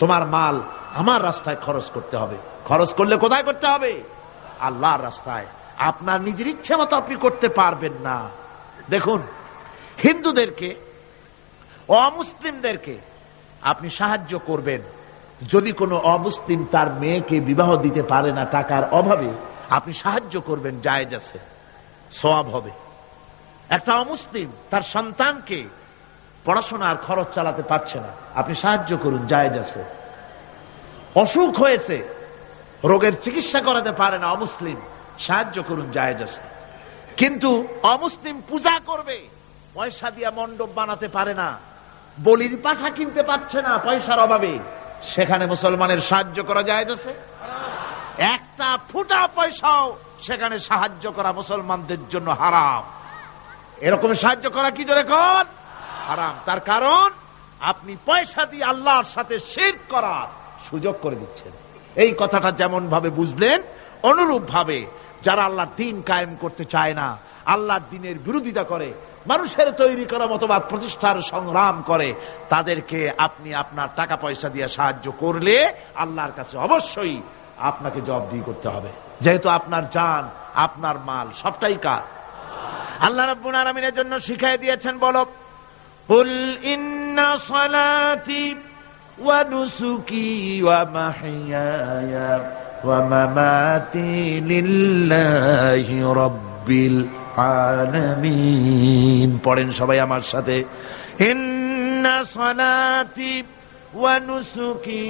তোমার মাল আমার রাস্তায় খরচ করতে হবে। খরচ করলে কোথায় করতে হবে? আল্লাহর রাস্তায়। আপনার নিজের ইচ্ছে মতো আপনি করতে পারবেন না। দেখুন, হিন্দুদেরকে, অমুসলিমদেরকে আপনি সাহায্য করবেন, যদি কোনো অমুসলিম তার মেয়েকে বিবাহ দিতে পারে না টাকার অভাবে, আপনি সাহায্য করবেন, জায়েজ আছে, সওয়াব হবে। একটা অমুসলিম তার সন্তানকে পড়াশোনার খরচ চালাতে পারছে না, আপনি সাহায্য করুন, জায়েজ আছে। অসুখ হয়েছে, রোগের চিকিৎসা করাতে পারে না অমুসলিম, সাহায্য করুন, জায়েজ আছে। কিন্তু অমুসলিম পূজা করবে, পয়সা দিয়ে মণ্ডপ বানাতে পারে না, বলির পাঠা কিনতে পারছে না পয়সার অভাবে, সেখানে মুসলমানের সাহায্য করা জায়েজ আছে? একটা ফুটা পয়সাও সেখানে সাহায্য করা মুসলমানদের জন্য হারাম। এরকম সাহায্য করা কি জোরে কোন? হারাম। তার কারণ আপনি পয়সা দিয়ে আল্লাহর সাথে শিরক করার সুযোগ করে দিচ্ছেন। এই কথাটা যেমন ভাবে বুঝলেন, অনুরূপ ভাবে যারা আল্লাহর দ্বীন কায়েম করতে চায় না, আল্লাহর দ্বীনের বিরোধিতা করে, মানুষের তৈরি করা মতবাদ প্রতিষ্ঠার সংগ্রাম করে, তাদেরকে আপনি আপনার টাকা পয়সা দিয়ে সাহায্য করলে আল্লাহর কাছে অবশ্যই আপনাকে জবাবদিহি করতে হবে, যেহেতু আপনার জান, আপনার মাল সবটাই কার? আল্লাহ রাব্বুল আলামিনের জন্য শিখিয়ে দিয়েছেন, বলো, কুল ইন্না সালাতি ওয়া নুসুকি ওয়া মাহইয়ায়া ওয়া মামাতি লিল্লাহি রাব্বিল আলামিন। পড়েন সবাই আমার সাথে, ইন্না সালাতি ওয়া নুসুকি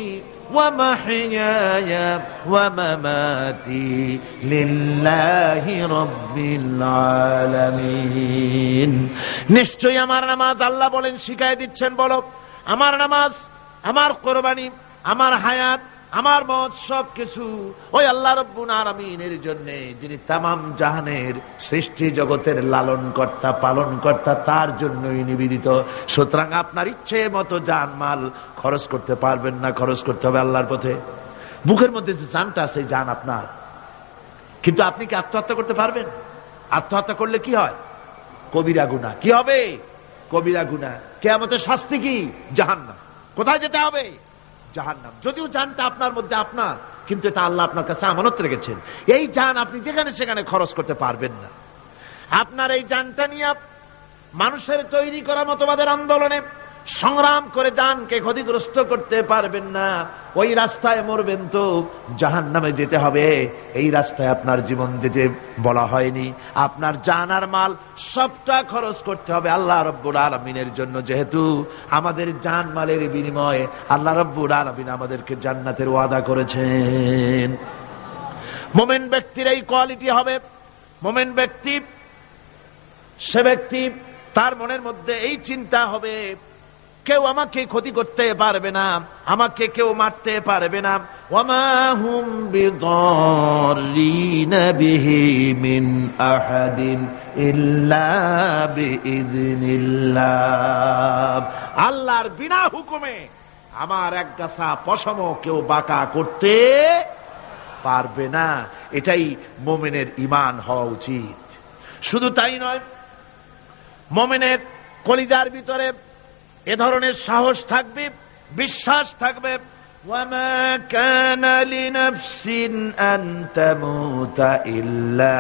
ওয়া মাহইয়ায়া ওয়া মামাতি লিল্লাহি রাব্বিল আলামিন। নিশ্চয়ই আমার নামাজ, আল্লাহ বলেন, শিখায় দিচ্ছেন, বলো, আমার নামাজ, আমার কোরবানি, আমার হায়াত, আমার মত সবকিছু ওই আল্লাহ রাব্বুল আলামিনের জন্য, যিনি তামাম জাহানের সৃষ্টি জগতের লালন কর্তা, পালন কর্তা, তার জন্যই নিবেদিত। সুতরাং আপনার ইচ্ছে মতো জান মাল খরচ করতে পারবেন না, খরচ করতে হবে আল্লাহর পথে। বুকের মধ্যে যে জানটা আছে, জান আপনার, কিন্তু আপনি কি আত্মহত্যা করতে পারবেন? আত্মহত্যা করলে কি হয়? কবিরা গুনাহ। কি হবে? কবিরা গুনাহ। কিয়ামতের শাস্তি কি? জাহান্নাম। কোথায় যেতে হবে? জাহান্নাম। যদিও জানটা আপনার মধ্যে আপনার, কিন্তু এটা আল্লাহ আপনার কাছে আমানত রেখেছেন। এই জান আপনি যেখানে সেখানে খরচ করতে পারবেন না। আপনার এই জানটা নিয়ে মানুষের তৈরি করা মতবাদের আন্দোলনে সংগ্রাম করে জানকে ক্ষতিগ্রস্ত করতে পারবেন না। ওই রাস্তায় মরবেন তো জাহান্নামে যেতে হবে। এই রাস্তায় আপনার জীবন দিতে বলা হয়নি। আপনার জান আর মাল সবটা খরচ করতে হবে আল্লাহ রাব্বুল আলামিনের জন্য, যেহেতু আমাদের জান মালের বিনিময়ে আল্লাহ রাব্বুল আলামিন আমাদেরকে জান্নাতের ওয়াদা করেছেন। মুমিন ব্যক্তির এই কোয়ালিটি হবে। মুমিন ব্যক্তি, সে ব্যক্তি, তার মনের মধ্যে এই চিন্তা হবে, কেউ আমাকে ক্ষতি করতে পারবে না, আমাকে কেউ মারতে পারবে না। ওয়ামা হুম বিদাররিনা বিহি মিন আহাদিন ইল্লা বিইذনিল্লাহ। আল্লাহর বিনা হুকুমে আমার এক গাছা পশম কেউ বাঁকা করতে পারবে না। এটাই মুমিনের ঈমান হওয়া উচিত। শুধু তাই নয়, মুমিনের কলিজার ভিতরে এ ধরনের সাহস থাকবে, বিশ্বাস থাকবে। ওয়ামা কানা লিনাফসিন আন তামুতা ইল্লা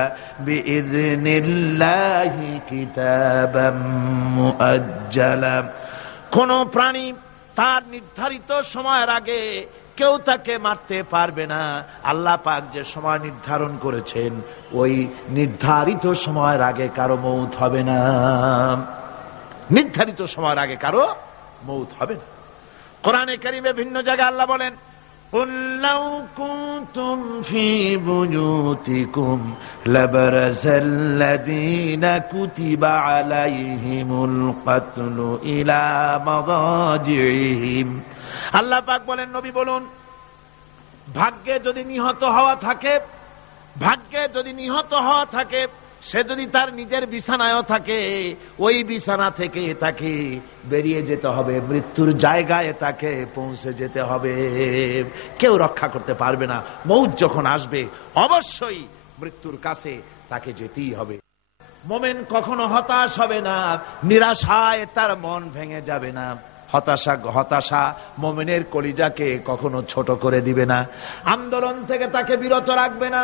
বিইذনিল্লাহি কিতাবাম মুআজ্জালা। কোন প্রাণী তার নির্ধারিত সময়ের আগে কেউ তাকে মারতে পারবে না। আল্লাহ পাক যে সময় নির্ধারণ করেছেন, ওই নির্ধারিত সময়ের আগে কারো মৌত হবে না। নির্ধারিত সময়ের আগে কারো মৌত হবে না। কোরআনে কারীমে ভিন্ন জায়গায় আল্লাহ বলেন, قُلْ لَوْ كُنْتُمْ فِي بُيُوتِكُمْ لَبَرَزَ الَّذِينَ كُتِبَ عَلَيْهِمُ الْقَتْلُ إِلَى مَضَاجِعِهِمْ। আল্লাহ পাক বলেন, নবী বলুন, ভাগ্যে যদি নিহত হওয়া থাকে, ভাগ্যে যদি নিহত হওয়া থাকে, সে যদি তার নিজের বিছানায়ও থাকে, ওই বিছানা থেকে তাকে বেরিয়ে যেতে হবে, মৃত্যুর জায়গায় তাকে পৌঁছে যেতে হবে। কেউ রক্ষা করতে পারবে না। মৌত যখন আসবে অবশ্যই মৃত্যুর কাছে তাকে যেতেই হবে। মুমিন কখনো হতাশ হবে না, নিরাশায় তার মন ভেঙে যাবে না। হতাশা মুমিনের কলিজাকে কখনো ছোট করে দিবে না, আন্দোলন থেকে তাকে বিরত রাখবে না।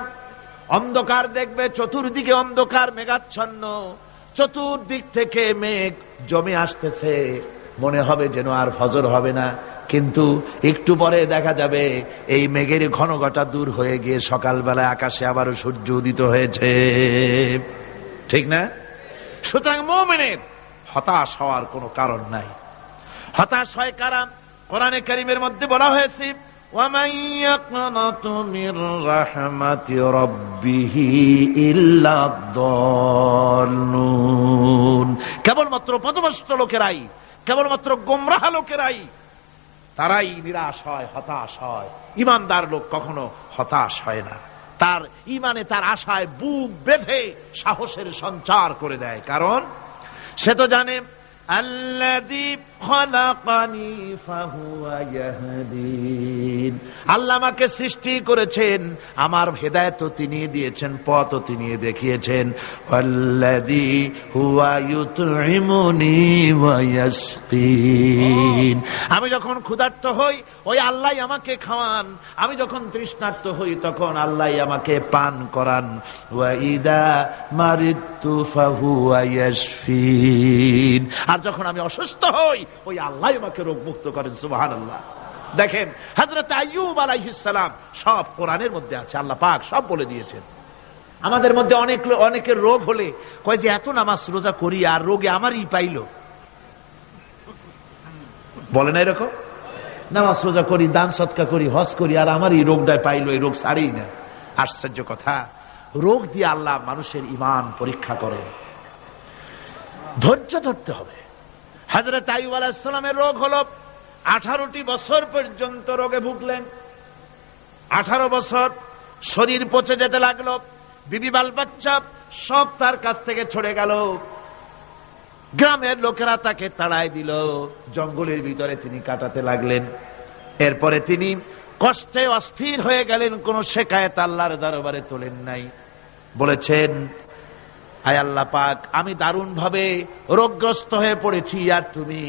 অন্ধকার দেখবে, চতুর্দিকে অন্ধকার মেঘাচ্ছন্ন, চতুর্দিক থেকে মেঘ জমে আসতেছে, মনে হবে যেন আর ফজর হবে না। কিন্তু একটু পরে দেখা যাবে এই মেঘের ঘন ঘটা দূর হয়ে গিয়ে সকালবেলায় আকাশে আবারও সূর্য উদিত হয়েছে, ঠিক না? সুতরাং মুমিনের হতাশ হওয়ার কোনো কারণ নাই। হতাশ হয় কারা? কোরআনে কারীমের মধ্যে বলা হয়েছে, وَمَنْ يَقْنَطُ مِنْ رَحْمَةِ رَبِّهِ إِلَّا الضَّالُّونَ। কেবলমাত্র পথভ্রষ্ট লোকেরাই, কেবলমাত্র গোমরাহ লোকেরাই তারাই নিরাশ হয়, হতাশ হয়। ঈমানদার লোক কখনো হতাশ হয় না। তার ঈমানে, তার আশায় বুক বেঁধে সাহসের সঞ্চার করে দেয়। কারণ সে তো জানে, আল্লাযী খলাকানি ফাহুয়া ইয়াহদিন। আল্লাহ আমাকে সৃষ্টি করেছেন, আমার হেদায়েত তিনি দিয়েছেন, পথ তিনি দেখিয়েছেন। আল্লাযী হুয়া ইউতঈমুনি ওয়া ইয়াসকিন। আমি যখন ক্ষুধার্ত হই, ওই আল্লাহই আমাকে খাওয়ান। আমি যখন তৃষ্ণার্ত হই, তখন আল্লাহই আমাকে পান করান। ওয়া ইযা মারিদতু ফাহুয়া ইয়াশফিন। আর যখন আমি অসুস্থ হই, ওই আল্লাহ আমাকে রোগ মুক্ত করেন। সুবহানাল্লাহ। দেখেন, হযরত আইয়ুব আলাইহিস সালাম সব কোরআনের মধ্যে আছে, আল্লাহ পাক সব বলে দিয়েছেন। আমাদের মধ্যে অনেকের রোগ হলে কয় যে এত নামাজ রোজা করি আর রোগে আমারই পাইলো। বলে না এরকম? নামাজ রোজা করি, দান সদকা করি, হজ করি, আর আমারই রোগটাই পাইলো, এই রোগ ছাড়েই না। আশ্চর্য কথা, রোগ দিয়ে আল্লাহ মানুষের ঈমান পরীক্ষা করেন। ধৈর্য ধরতে হবে। হযরত আইয়ুব আলাইহিস সালামের রোগ হলো, 18টি বছর পর্যন্ত রোগে ভুগলেন। 18 বছর শরীর পচে যেতে লাগলো, বিবি বাল বাচ্চা সব তার কাছ থেকে ছড়ে গেল। গ্রামের লোকেরা তাকে তাড়ায় দিল, জঙ্গলের ভিতরে তিনি কাটাতে লাগলেন। এরপরে তিনি কষ্টে অস্থির হয়ে গেলেন, কোন শিকায়েত আল্লাহর দরবারে তোলেন নাই। বলেছেন, আয় আল্লাহ পাক, আমি দারুণ ভাবে রোগগ্রস্ত হয়ে পড়েছি, আর তুমি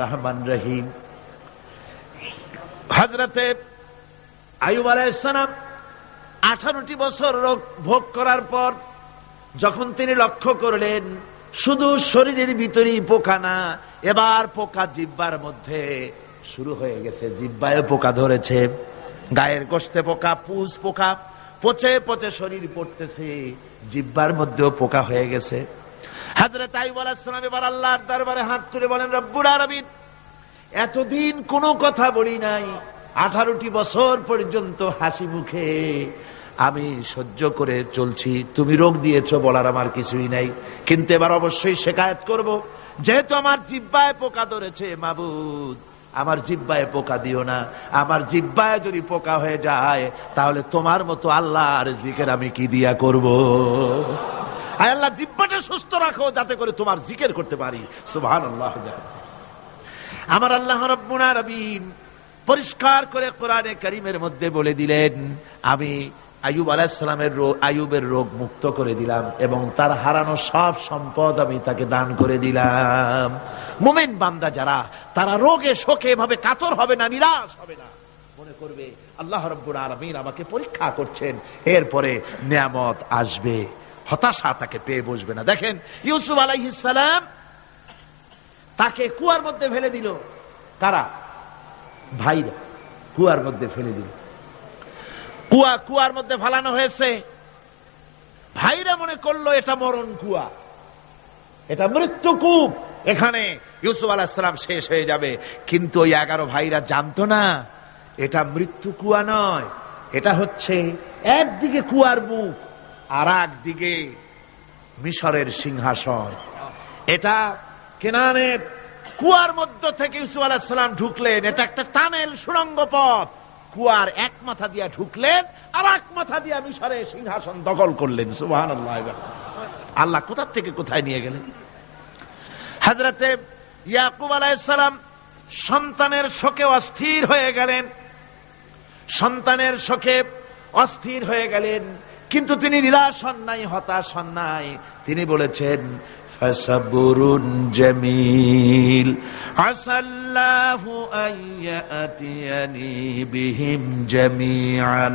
রহমান রহিম। হযরতে আইয়ুব আলাইহিস সালাম 18টি বছর রোগ ভোগ করার পর যখন তিনি লক্ষ্য করলেন শুধু শরীরের ভিতরেই পোকা না, এবার পোকা জিহ্বার মধ্যে শুরু হয়ে গেছে, জিহ্বায় পোকা ধরেছে, গায়ের গোশতে পোকা, পুজ পোকা, পচে পচে শরীর পড়তেছে, জিহ্বার মধ্যেও পোকা হয়ে গেছে। হযরত আইয়ুব আলাইহিস সালাম এবার আল্লাহর দরবারে হাত তুলে বলেন, রব্বুল আলামিন, এতদিন কোনো কথা বলি নাই, 18টি বছর পর্যন্ত হাসি মুখে আমি সহ্য করে চলছি, তুমি রোগ দিয়েছো বলার আমার কিছুই নাই, কিন্তু এবার অবশ্যই শিকায়েত করব। যেহেতু আমার জিহ্বায় পোকা ধরেছে, মাবুদ আমার জিহ্বায় পোকা দিও না। আমার জিহ্বায় যদি পোকা হয়ে যায় তাহলে তোমার মতো আল্লাহর জিকির আমি কি দিয়া করব? আয় আল্লাহ, জিহ্বাটা সুস্থ রাখো যাতে করে তোমার জিকির করতে পারি। সুবহানাল্লাহ। আমার আল্লাহ রাব্বুল আলামিন পরিষ্কার করে কোরআনে কারীমের মধ্যে বলে দিলেন, আমি আইয়ুব আলাইহিস সালামের আইয়ুবের রোগ মুক্ত করে দিলাম এবং তার হারানো সব সম্পদ আমি তাকে দান করে দিলাম। মুমিন বান্দা যারা, তারা রোগে শোকে এভাবে কাতর হবে না, নিরাশ হবে না, মনে করবে আল্লাহ রাব্বুল আলামিন আমাকে পরীক্ষা করছেন, এরপরে নিয়ামত আসবে, হতাশা তাকে পেয়ে বসবে না। দেখেন ইউসুফ আলাইহিস সালাম, তাকে কুয়ার মধ্যে ফেলে দিল। কারা? ভাইরা কুয়ার মধ্যে ফেলে দিল। কুয়ার মধ্যে ফেলানো হয়েছে। ভাইরা মনে করলো এটা মরণ কুয়া, এটা মৃত্যু কূপ, এখানে ইউসুফ আলাইহিস সালাম শেষ হয়ে যাবে। কিন্তু ওই 11 ভাইরা জানতো না এটা মৃত্যু কুয়া নয়, এটা হচ্ছে একদিকে কুয়ার মুখ আর একদিকে মিশরের সিংহাসন। এটা কেনানের কুয়ার মধ্য থেকে ইউসুফ আলাইহিস সালাম ঢুকলেন। এটা একটা টানেল, সুড়ঙ্গ পথ। কুয়ার এক মাথা দিয়া ঢুকলেন, আর এক মাথা দিয়া মিশরের সিংহাসন দখল করলেন। সুবহানাল্লাহ। আল্লাহ কোথা থেকে কোথায় নিয়ে গেলেন। হযরতে ইয়াকুব আলাইহিস সালাম সন্তানের শোকে অস্থির হয়ে গেলেন, সন্তানের শোকে অস্থির হয়ে গেলেন, কিন্তু তিনি নিরাশ হন নাই, হতাশ হন নাই। তিনি বলেছেন, ফাসাবরুন জামিল আসাল্লাহু আইয়াতিয়ানি বিহিম জামিআন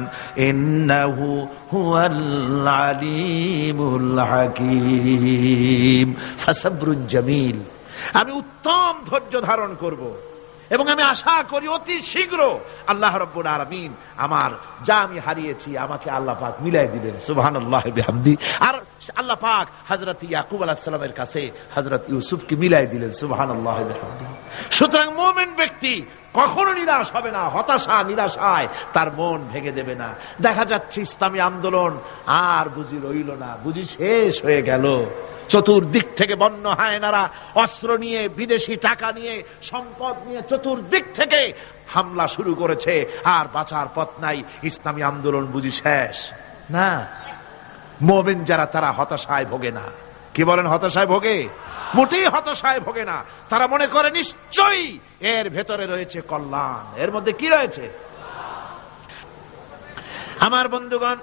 ইন্নাহু হুয়াল আলিমুল হাকীম। ফাসাবরুন জামিল, আমি উত্তম ধৈর্য ধারণ করব এবং আমি আশা করি অতি শীঘ্র আল্লাহ রাব্বুল আলামিন আমার যা আমি হারিয়েছি আমাকে আল্লাহ পাক মিলাই দিবেন। সুবহানাল্লাহি বিহামদি। আর আল্লাহ পাক হযরত ইয়াকুব আলাইহিস সালামের কাছে হযরত ইউসুফকে মিলাই দিলেন। সুবহানাল্লাহি বিহামদি। সুতরাং মুমিন ব্যক্তি কখনো নিরাশ হবে না, হতাশা নিরাশায় তার মন ভেঙে দেবে না। দেখা যাচ্ছে ইসলামী আন্দোলন আর বুঝি রইল না, বুঝি শেষ হয়ে গেল। চতুর্দিক থেকে বন্য হায়নারা অস্ত্র নিয়ে, বিদেশি টাকা নিয়ে, সম্পদ নিয়ে চতুর্দিক থেকে হামলা শুরু করেছে, আর বাঁচার পথ নাই। ইসলামী আন্দোলন বুঝি শেষ না। মুমিন যারা, তারা হতাশায় ভোগে না। কি বলেন? হতাশায় ভোগে? মোটেই হতাশায় ভোগে না। তারা মনে করে নিশ্চয়ই এর ভেতরে রয়েছে কল্যাণ। এর মধ্যে কি রয়েছে? আমার বন্ধুগণ,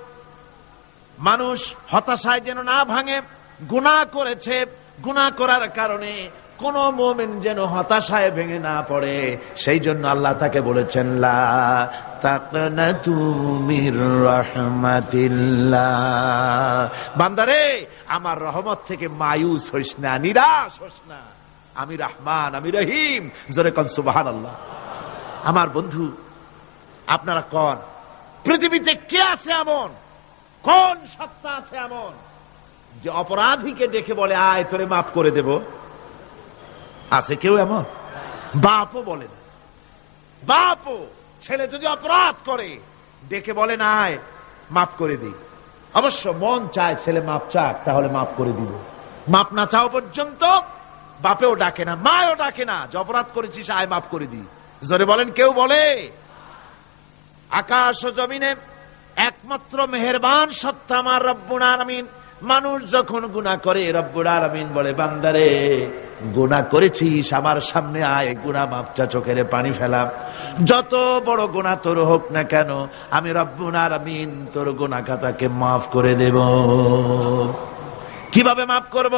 মানুষ হতাশায় যেন না ভাঙে। গুনাহ করেছে, গুনাহ করার কারণে কোন মুমিন যেন হতাশায় ভেঙে না পড়ে, সেই জন্য আল্লাহ তাকে বলেছেন, লা তাকনাতু মির রাহমাতিল্লাহ। বান্দারে, আমার রহমত থেকে মায়ুস হইস না, নিরাশ হইস না। আমি রহমান, আমি রহিম। জোরে কোন সুবহানাল্লাহ। আমার বন্ধু, আপনারা কোন পৃথিবীতে কে আছে এমন, কোন সত্তা আছে এমন যে অপরাধীকে ডেকে বলে আয় তোরে মাফ করে দেব? আছে কেউ এমন? বাপও বলে না। বাপও ছেলে যদি অপরাধ করে ডেকে বলে না আয় মাফ করে দিই। অবশ্য মন চায় ছেলে মাফ চাক, তাহলে মাফ করে দিব। মাফ না চাও পর্যন্ত বাপেও ডাকে না, মাও ডাকে না যে অপরাধ করেছিস আয় মাফ করে দিই। জোরে বলেন, কেউ বলে? আকাশ ও জমিনে একমাত্র মেহেরবান সত্তা আমার রব্বুল আলামিন। মানুষ যখন গুনাহ করে, রব্বুল আলামিন বলে, বান্দারে গুনাহ করেছিস, আমার সামনে আয়, গুনাহ মাফ চা, চোখের পানি ফেলা। যত বড় গুনাহ তোর হোক না কেন, আমি রব্বুল আলামিন তোর গুনাহ খাতাকে মাফ করে দেব। কিভাবে মাফ করব?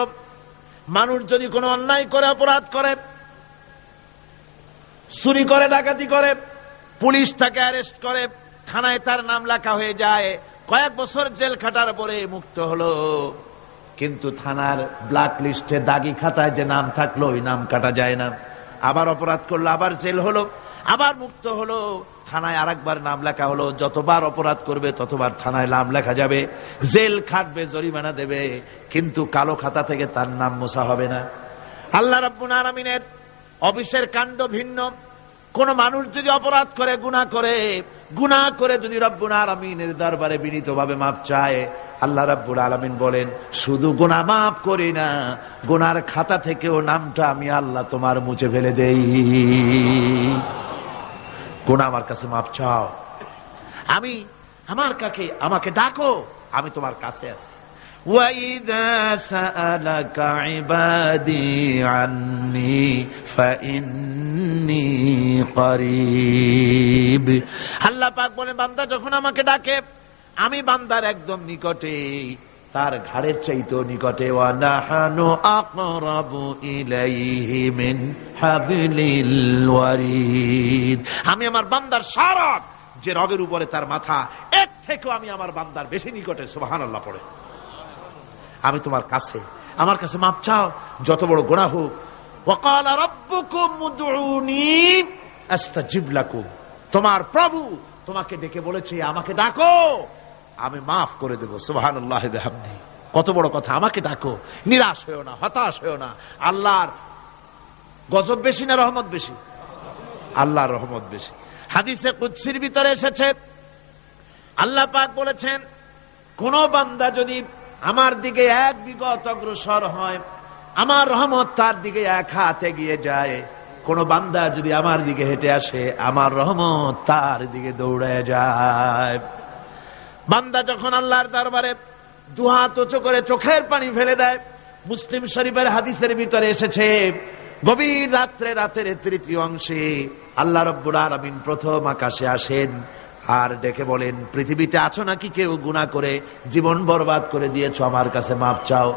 মানুষ যদি কোনো অন্যায় করে, অপরাধ করে, চুরি করে, ডাকাতি করে, পুলিশ তাকে অ্যারেস্ট করে, থানায় তার নাম লেখা হয়ে যায়, কয়েক বছর জেল খাটার পরে মুক্ত হলো, কিন্তু থানার ব্ল্যাক লিস্টে, দাগি খাতায় যে নাম থাকলো ওই নাম কাটা যায় না। আবার অপরাধ করলো, আবার জেল হলো, আবার মুক্ত হলো, থানায় আরেকবার নাম লেখা হলো। যতবার অপরাধ করবে ততবার থানায় নাম লেখা যাবে, জেল খাটবে, জরিমানা দেবে, কিন্তু কালো খাতা থেকে তার নাম মোছা হবে না। আল্লাহ রাব্বুল আলামিনের অফিসের কাণ্ড ভিন্ন। কোন মানুষ যদি অপরাধ করে, গুনাহ করে, গুনাহ করে যদি রব্বুল আলামিনের দরবারে বিনীতভাবে মাপ চায়, আল্লাহ রাব্বুল আলামিন বলেন শুধু গুনাহ মাফ করি না, গুনার খাতা থেকেও নামটা আমি আল্লাহ তোমার মুছে ফেলে দেই। গুনাহ আমার কাছে মাপ চাও, আমাকে ডাকো, আমি তোমার কাছে আছি। وَإِذَا سَأَلَكَ عِبَادِي عَنِّي فَإِنِّي قَرِيبٌ। আল্লাহ পাক বলে বান্দা যখন আমাকে ডাকে, আমি বান্দার একদম নিকটে, তার ঘাড়ের চাইতেও নিকটে। ওয়ানাহানু আকরাবু ইলাইহি মিন হাবলিল ওয়ারিদ। আমি আমার বান্দার শারক, যে রগের উপরে তার মাথা, এর থেকেও আমি আমার বান্দার বেশি নিকটে। সুবহানাল্লাহ পড়ে। আমি তোমার কাছে, আমার কাছে মাপ চাও, যত বড় গুনাহ হোক। ওয়াকালা রাব্বুকুম উদউনি আস্তাজিব লাকুম। তোমার প্রভু তোমাকে ডেকে বলেছে আমাকে ডাকো, আমি মাফ করে দেব। সুবহানাল্লাহি ওয়া বিহামদিহি। কত বড় কথা, আমাকে ডাকো, নিরাশ হয়ো না, হতাশ হয়ো না। আল্লাহর গজব বেশি না রহমত বেশি? আল্লাহর রহমত বেশি। হাদিসে কুদসির ভিতরে এসেছে, আল্লাহ পাক বলেছেন কোন বান্দা যদি আমার দিকে এক বিগত অগ্রসর হয়, আমার রহমত তার দিকে এক হাত এগিয়ে যায়। কোন বান্দা যদি আমার দিকে হেঁটে আসে, আমার রহমত তার দিকে দৌড়ে যায়। বান্দা যখন আল্লাহর দরবারে দুহাত উঁচু করে চোখের পানি ফেলে দেয়, মুসলিম শরীফের হাদিসের ভিতরে এসেছে গভীর রাত্রে, রাতের তৃতীয় অংশে আল্লাহ রাব্বুল আলামিন প্রথম আকাশে আসেন আর ডেকে বলেন, পৃথিবীতে আছো নাকি কেউ গুনাহ করে জীবন বরবাদ করে দিয়েছো, আমার কাছে মাপ চাও।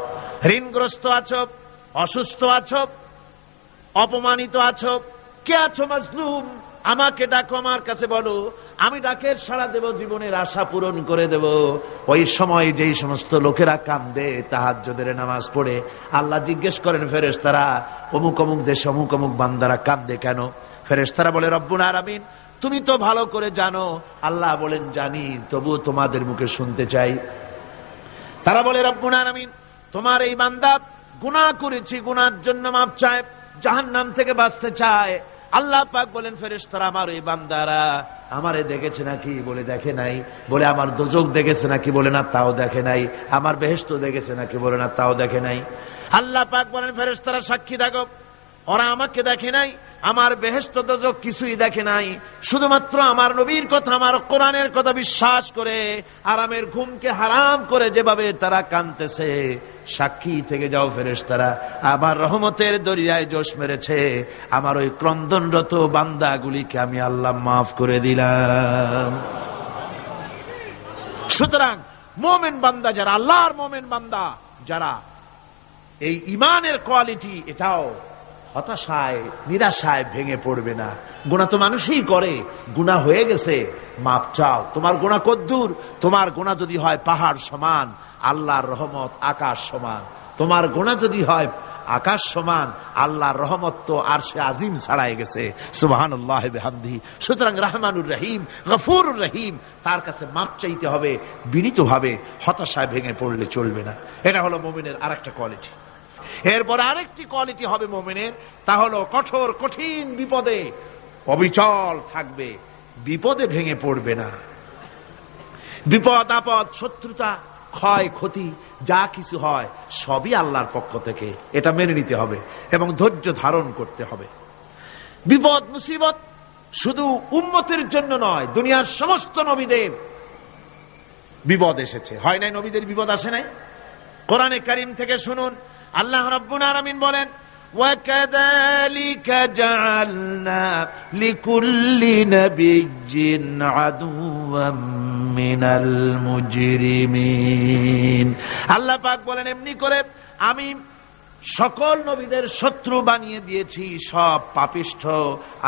ঋণগ্রস্ত আছো, অসুস্থ আছো, অপমানিত আছো, কে আছো মাজলুম, আমাকে ডাকো, আমার কাছে বলো, আমি ডাকের সাড়া দেব, জীবনের আশা পূরণ করে দেব। ওই সময় যেই সমস্ত লোকেরা কান্দে তাহাজ্জুদের নামাজ পড়ে, আল্লাহ জিজ্ঞেস করেন ফেরেশতারা, অমুক অমুক দেশে অমুক অমুক বান্দারা কান্দে কেন? ফেরেশতারা বলে রব্বুল আলামিন তুমি তো ভালো করে জানো। আল্লাহ বলেন জানি, তবু তোমাদের মুখে শুনতে চাই। তারা বলে রব্বুল আলামিন তোমার এই বান্দা গুনাহ করেছি, গুনার জন্য মাপ চায়, জাহান্নাম থেকে বাঁচতে চায়। আল্লাহ পাক বলেন ফেরেশতারা আমার এই বান্দারা আমারে দেখেছে নাকি? বলে দেখে নাই। বলে আমার দোজখ দেখেছে নাকি? বলে না, তাও দেখে নাই। আমার বেহেশত দেখেছে নাকি? বলে না, তাও দেখে নাই। আল্লাহ পাক বলেন ফেরেশতারা সাক্ষী থাকো, ওরা আমাকে দেখে নাই, আমার বেহেশত দোজখ কিছুই দেখে নাই, শুধুমাত্র আমার নবীর কথা, আমার কোরআনের কথা বিশ্বাস করে আরামের ঘুমকে হারাম করে যেভাবে তারা কাঁদতেছে, সাক্ষী থেকে যাও ফেরেশতারা, আমার রহমতের দরিয়ায় জোশ মেরেছে, আমার ওই ক্রন্দনরত বান্দাগুলিকে আমি আল্লাহ মাফ করে দিলাম। সুতরাং মুমিন বান্দা যারা, আল্লাহর মুমিন বান্দা যারা, এই ঈমানের কোয়ালিটি, এটাও হতাশায় নিরাশায় ভেঙে পড়বে না। গুনাহ তো মানুষই করে, গুনাহ হয়ে গেছে, মাপ চাও। তোমার গুনাহ কদ্দুর? তোমার গুনাহ যদি হয় পাহাড় সমান, আল্লাহর রহমত আকাশ সমান। তোমার গুনাহ যদি হয় আকাশ সমান, আল্লাহর রহমত তো আরশে আজিম ছাড়াই গেছে। সুবহানাল্লাহি বিহামদিহি। সুতরাং রহমানুর রহিম, গফুরুর রহিম, তার কাছে মাপ চাইতে হবে বিনীতভাবে, হতাশায় ভেঙে পড়লে চলবে না। এটা হলো মুমিনের আরেকটা কোয়ালিটি। এরপর আরেকটি কোয়ালিটি হবে মুমিনের, তা হলো কঠোর কঠিন বিপদে অবিচল থাকবে, বিপদে ভেঙে পড়বে না। বিপদ আপদ, শত্রুতা, ক্ষয় ক্ষতি যা কিছু হয় সবই আল্লাহর পক্ষ থেকে, এটা মেনে নিতে হবে এবং ধৈর্য ধারণ করতে হবে। বিপদ মুসিবত শুধু উম্মতের জন্য নয়, দুনিয়ার সমস্ত নবীদের বিপদ এসেছে, হয় নাই? নবীদের বিপদ আসে নাই? কোরআনে কারীম থেকে শুনুন, আল্লাহ রাব্বুল আলামিন বলেন, وَكَذَلِكَ جَعَلْنَا لِكُلِّ نَبِيٍّ عَدُوًّا مِنَ الْمُجْرِمِينَ। আল্লাহ পাক বলেন এমনি করে আমি সকল নবীদের শত্রু বানিয়ে দিয়েছি, সব পাপিষ্ঠ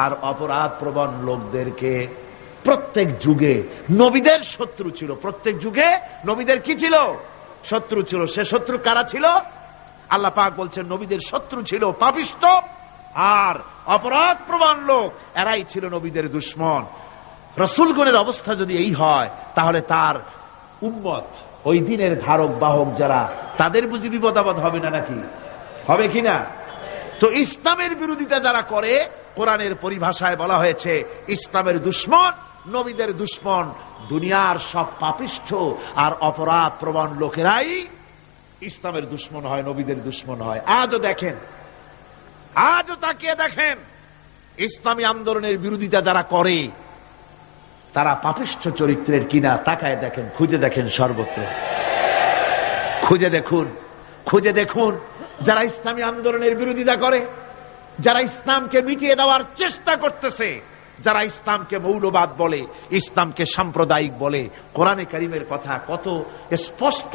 আর অপরাধ প্রবণ লোকদেরকে। প্রত্যেক যুগে নবীদের শত্রু ছিল, প্রত্যেক যুগে নবীদের কি ছিল? শত্রু ছিল। সে শত্রু কারা ছিল? আল্লাহ পাক বলছেন নবীদের শত্রু ছিল পাপিষ্ঠ আর অপরাধ প্রবণ লোক, এরাই ছিল নবীদের দুশমন। রাসূলগণের অবস্থা যদি এই হয়, তাহলে তার উম্মত, ওই দিনের ধারক বাহক যারা, তাদের বুঝি বিপদ আপদ হবে না? নাকি হবে কিনা? তো ইসলামের বিরোধিতা যারা করে, কোরআনের পরিভাষায় বলা হয়েছে ইসলামের দুশমন, নবীদের দুশমন, দুনিয়ার সব পাপিষ্ঠ আর অপরাধ প্রবণ লোকেরাই ইসলামের দুশমন হয়, নবীদের দুশমন হয়। আজও দেখেন, আজও তাকিয়ে দেখেন, ইসলামী আন্দোলনের বিরোধিতা যারা করে তারা পাপিষ্ঠ চরিত্রের কিনা তাকায় দেখেন, খুঁজে দেখেন, সর্বত্র খুঁজে দেখুন, খুঁজে দেখুন। যারা ইসলামী আন্দোলনের বিরোধিতা করে, যারা ইসলামকে মিটিয়ে দেওয়ার চেষ্টা করতেছে, যারা ইসলামকে মৌলবাদ বলে, ইসলামকে সাম্প্রদায়িক বলে, কোরআনে কারীমের কথা কত স্পষ্ট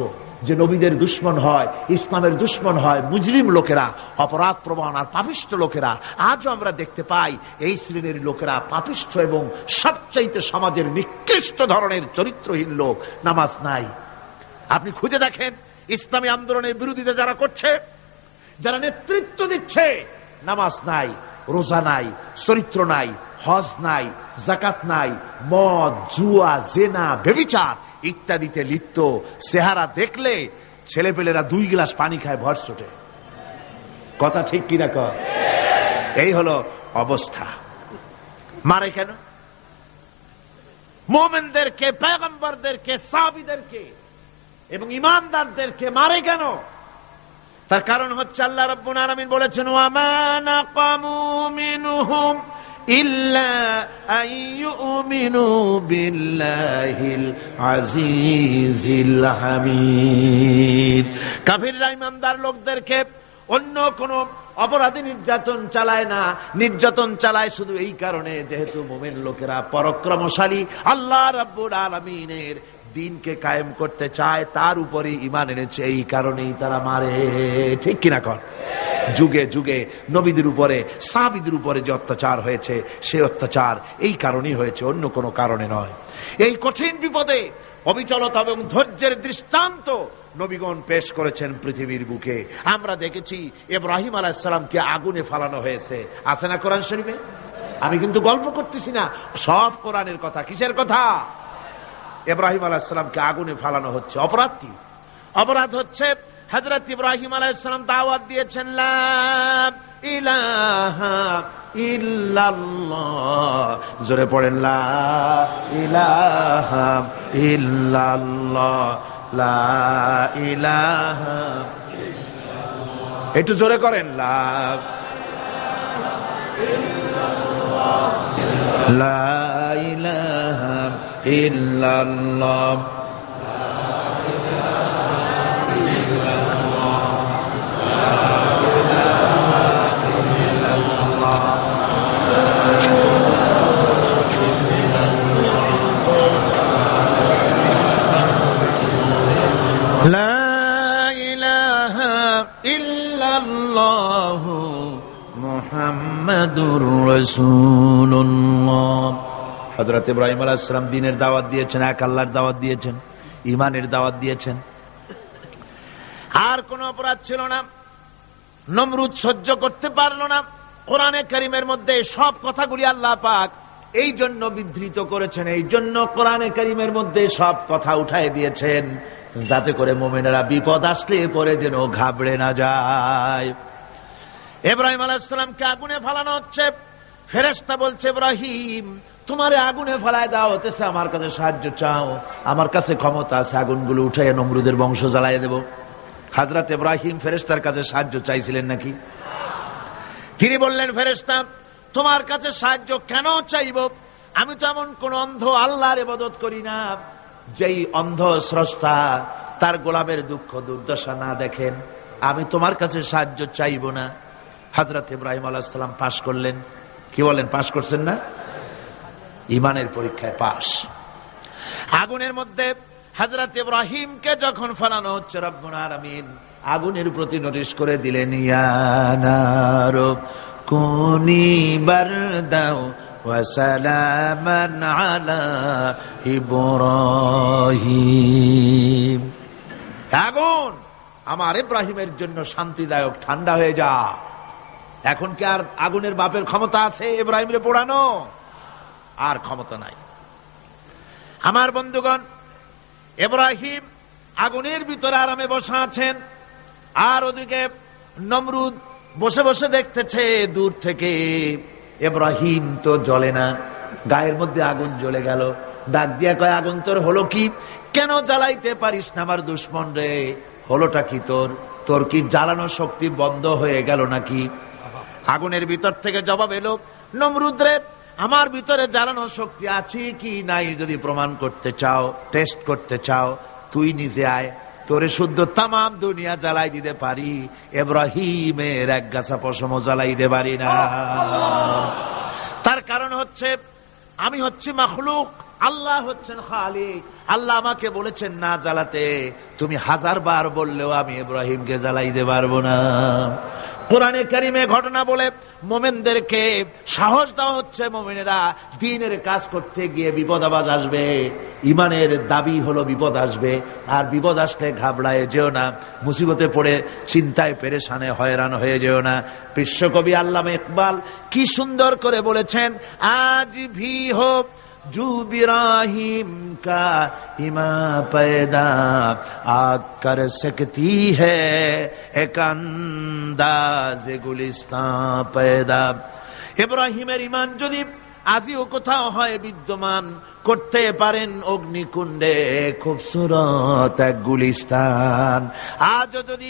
যে নবীদের দুশমন হয়, ইসলামের দুশমন হয় মুজরিম লোকেরা, অপরাধ প্রবণ আর পাপিষ্ঠ লোকেরা। আজও আমরা দেখতে পাই এই শ্রেণীর লোকেরা পাপিষ্ঠ এবং সবচাইতে সমাজের নিকৃষ্ট ধরনের চরিত্রহীন লোক। নামাজ নাই। আপনি খুঁজে দেখেন ইসলামী আন্দোলনের বিরোধিতা যারা করছে, যারা নেতৃত্ব দিচ্ছে, নামাজ নাই, রোজা নাই, চরিত্র নাই, হজ নাই, যাকাত নাই, মদ, জুয়া, জেনা, ব্যভিচার ইত্যাদিতে লিপ্ত। চেহারা দেখলে ছেলেপেলেরা 2 গ্লাস পানি খায় ভরসটে। কথা ঠিক কিনা কর? এই হলো অবস্থা। মারে কেন? মুমিনদেরকে, পয়গম্বরদেরকে, সাহাবীদেরকে এবং ঈমানদারদেরকে মারে কেন? তার কারণ হচ্ছে আল্লাহ রাব্বুল আলামিন বলেছেন, ওয়া মা নাকামু মিনহুম ইল্লা আইয়ুমিনু বিল্লাহিল আজিজিল হামিদ। কাফিররা ঈমানদার লোকদেরকে অন্য কোন অপরাধী নির্যাতন চালায় না, নির্যাতন চালায় শুধু এই কারণে যেহেতু মুমিন লোকেরা পরাক্রমশালী, আল্লাহ রাব্বুল আলামিনের দিনকে কায়েম করতে চায়, তার উপরে ঈমান এনেছে, এই কারণেই তারা মারে। ঠিক কিনা কর? যুগে যুগে নবীদের উপরে, সাহাবীদের উপরে যে অত্যাচার হয়েছে, সে অত্যাচার এই কারণেই হয়েছে, অন্য কোনো কারণে নয়। এই কঠিন বিপদে অবিচলতা এবং ধৈর্যের দৃষ্টান্ত নবীগণ পেশ করেছেন পৃথিবীর বুকে। আমরা দেখেছি ইব্রাহিম আলাইহিস সালামকে আগুনে ফালানো হয়েছে, আছে না কোরআন শরীফে? আমি কিন্তু গল্প করতেছি না, সব কোরআনের কথা। কিসের কথা? ইব্রাহিম আলাইহিস সালামকে আগুনে ফালানো হচ্ছে। অপরাধ কি? অপরাধ হচ্ছে হযরত ইব্রাহিম আলাইহিস সালাম দাওয়াত দিয়েছেন, লা ইলাহা ইল্লাল্লাহ। জোরে পড়েন, লা ইলাহা ইল্লাল্লাহ, লা ইলাহা ইল্লাল্লাহ। একটু জোরে করেন, লা ইলাহা ইল্লাল্লাহ। মুহাম্মাদুর রাসূলুল্লাহ। হযরত ইব্রাহিম আলাইহিস সালাম দ্বীনের দাওয়াত দিয়েছেন, এক আল্লাহর দাওয়াত দিয়েছেন, ঈমানের দাওয়াত দিয়েছেন। আর কোন অপরাধ ছিল না। নমরুদ সহ্য করতে পারলো না। কোরআনে কারীমের মধ্যে সব কথাগুলি আল্লাহ পাক এই জন্য বিধৃত করেছেন, এই জন্য কোরআনে কারীমের মধ্যে সব কথা উঠায় দিয়েছেন, যাতে করে মুমিনেরা বিপদ আসলে পরে যেন ঘাবড়ে না যায়। ইব্রাহিম আলাইহিস সালামকে আগুনে ফালানো হচ্ছে। ফেরেশতা বলছে, ইব্রাহিম তোমারে আগুনে ফালায় দেওয়া হতেছে, আমার কাছে সাহায্য চাও, আমার কাছে ক্ষমতা আছে, আগুনগুলো উঠায় নমরুদের বংশ জ্বালায় দেব। হযরত ইব্রাহিম ফেরেশতার কাছে সাহায্য চাইছিলেন নাকি? তিনি বললেন, ফেরেশতা তোমার কাছে সাহায্য কেন চাইব? আমি তো এমন কোন অন্ধ আল্লাহর ইবাদত করি না যেই অন্ধ স্রষ্টা তার গোলামের দুঃখ দুর্দশা না দেখেন। আমি তোমার কাছে সাহায্য চাইব না। হযরত ইব্রাহিম আলাইহিস সালাম পাশ করলেন। কি বলেন, পাশ করছেন না? ঈমানের পরীক্ষায় পাশ। আগুনের মধ্যে হযরত ইব্রাহিমকে যখন ফালানো হচ্ছে, রব্বুল আলামিন আগুনের প্রতি নোটিশ করে দিলেন, ইয়া নারু কুনি বারদাও ওয়া সালামান আলা ইব্রাহিম। আগুন আমার ইব্রাহিমের জন্য শান্তিদায়ক, ঠান্ডা হয়ে যা। এখন কি আর আগুনের বাপের ক্ষমতা আছে ইব্রাহিমরে পোড়ানো? আর ক্ষমতা নাই। আমার বন্ধুগণ, ইব্রাহিম আগুনের ভিতরে আরামে বসা আছেন, আর ওদিকে নমরুদ বসে বসে দেখতেছে দূর থেকে। ইব্রাহিম তো জ্বলে না, গায়ের মধ্যে আগুন জ্বলে গেল। ডাক দিয়া কয়, আগুন তোর হলো কি? কেন জ্বালাইতে পারিস না আমার দুশ্মন রে? হলোটা কি তোর? তোর কি জ্বালানো শক্তি বন্ধ হয়ে গেল নাকি? আগুনের ভিতর থেকে জবাব এলো, নমরুদ রে, আমার ভিতরে জ্বালানো শক্তি আছে কি নাই যদি প্রমাণ করতে চাও, টেস্ট করতে চাও, তুই নিজে আয়, তোরে শুদ্ধ তামাম দুনিয়া জ্বালাই দিতে পারি, ইব্রাহিমের এক গাছা পশম জ্বালাই দিতে পারি না। তার কারণ হচ্ছে আমি হচ্ছি মাখলুক, আল্লাহ হচ্ছেন খালিক। আল্লাহ আমাকে বলেছেন না জ্বালাতে, তুমি 1000 বার বললেও আমি ইব্রাহিমকে জ্বালাইতে পারবো না। কোরআনে কারিমে ঘটনা বলে মোমেনদেরকে সাহস দেওয়া হচ্ছে, মোমেনেরা দ্বীনের কাজ করতে গিয়ে বিপদ আবাজ আসবে, ইমানের দাবি হলো বিপদ আসবে, আর বিপদ আসলে ঘাবড়ায় যেও না, মুসিবতে পড়ে চিন্তায় পেরেশানে হয়রান হয়ে যেও না। বিশ্বকবি আল্লামা ইকবাল কি সুন্দর করে বলেছেন, আজ ভি হো জু ইব্রাহিম কা ইমা पैदा आग कर सकती है एक अंदाज गुलिस्तान पैदा। ইব্রাহিমের ইমান যদি আজিও কোথাও হয় বিদ্যমান, করতে পারেন অগ্নিকুণ্ডে খুবসুরত এক গুলিস্তান। আজও যদি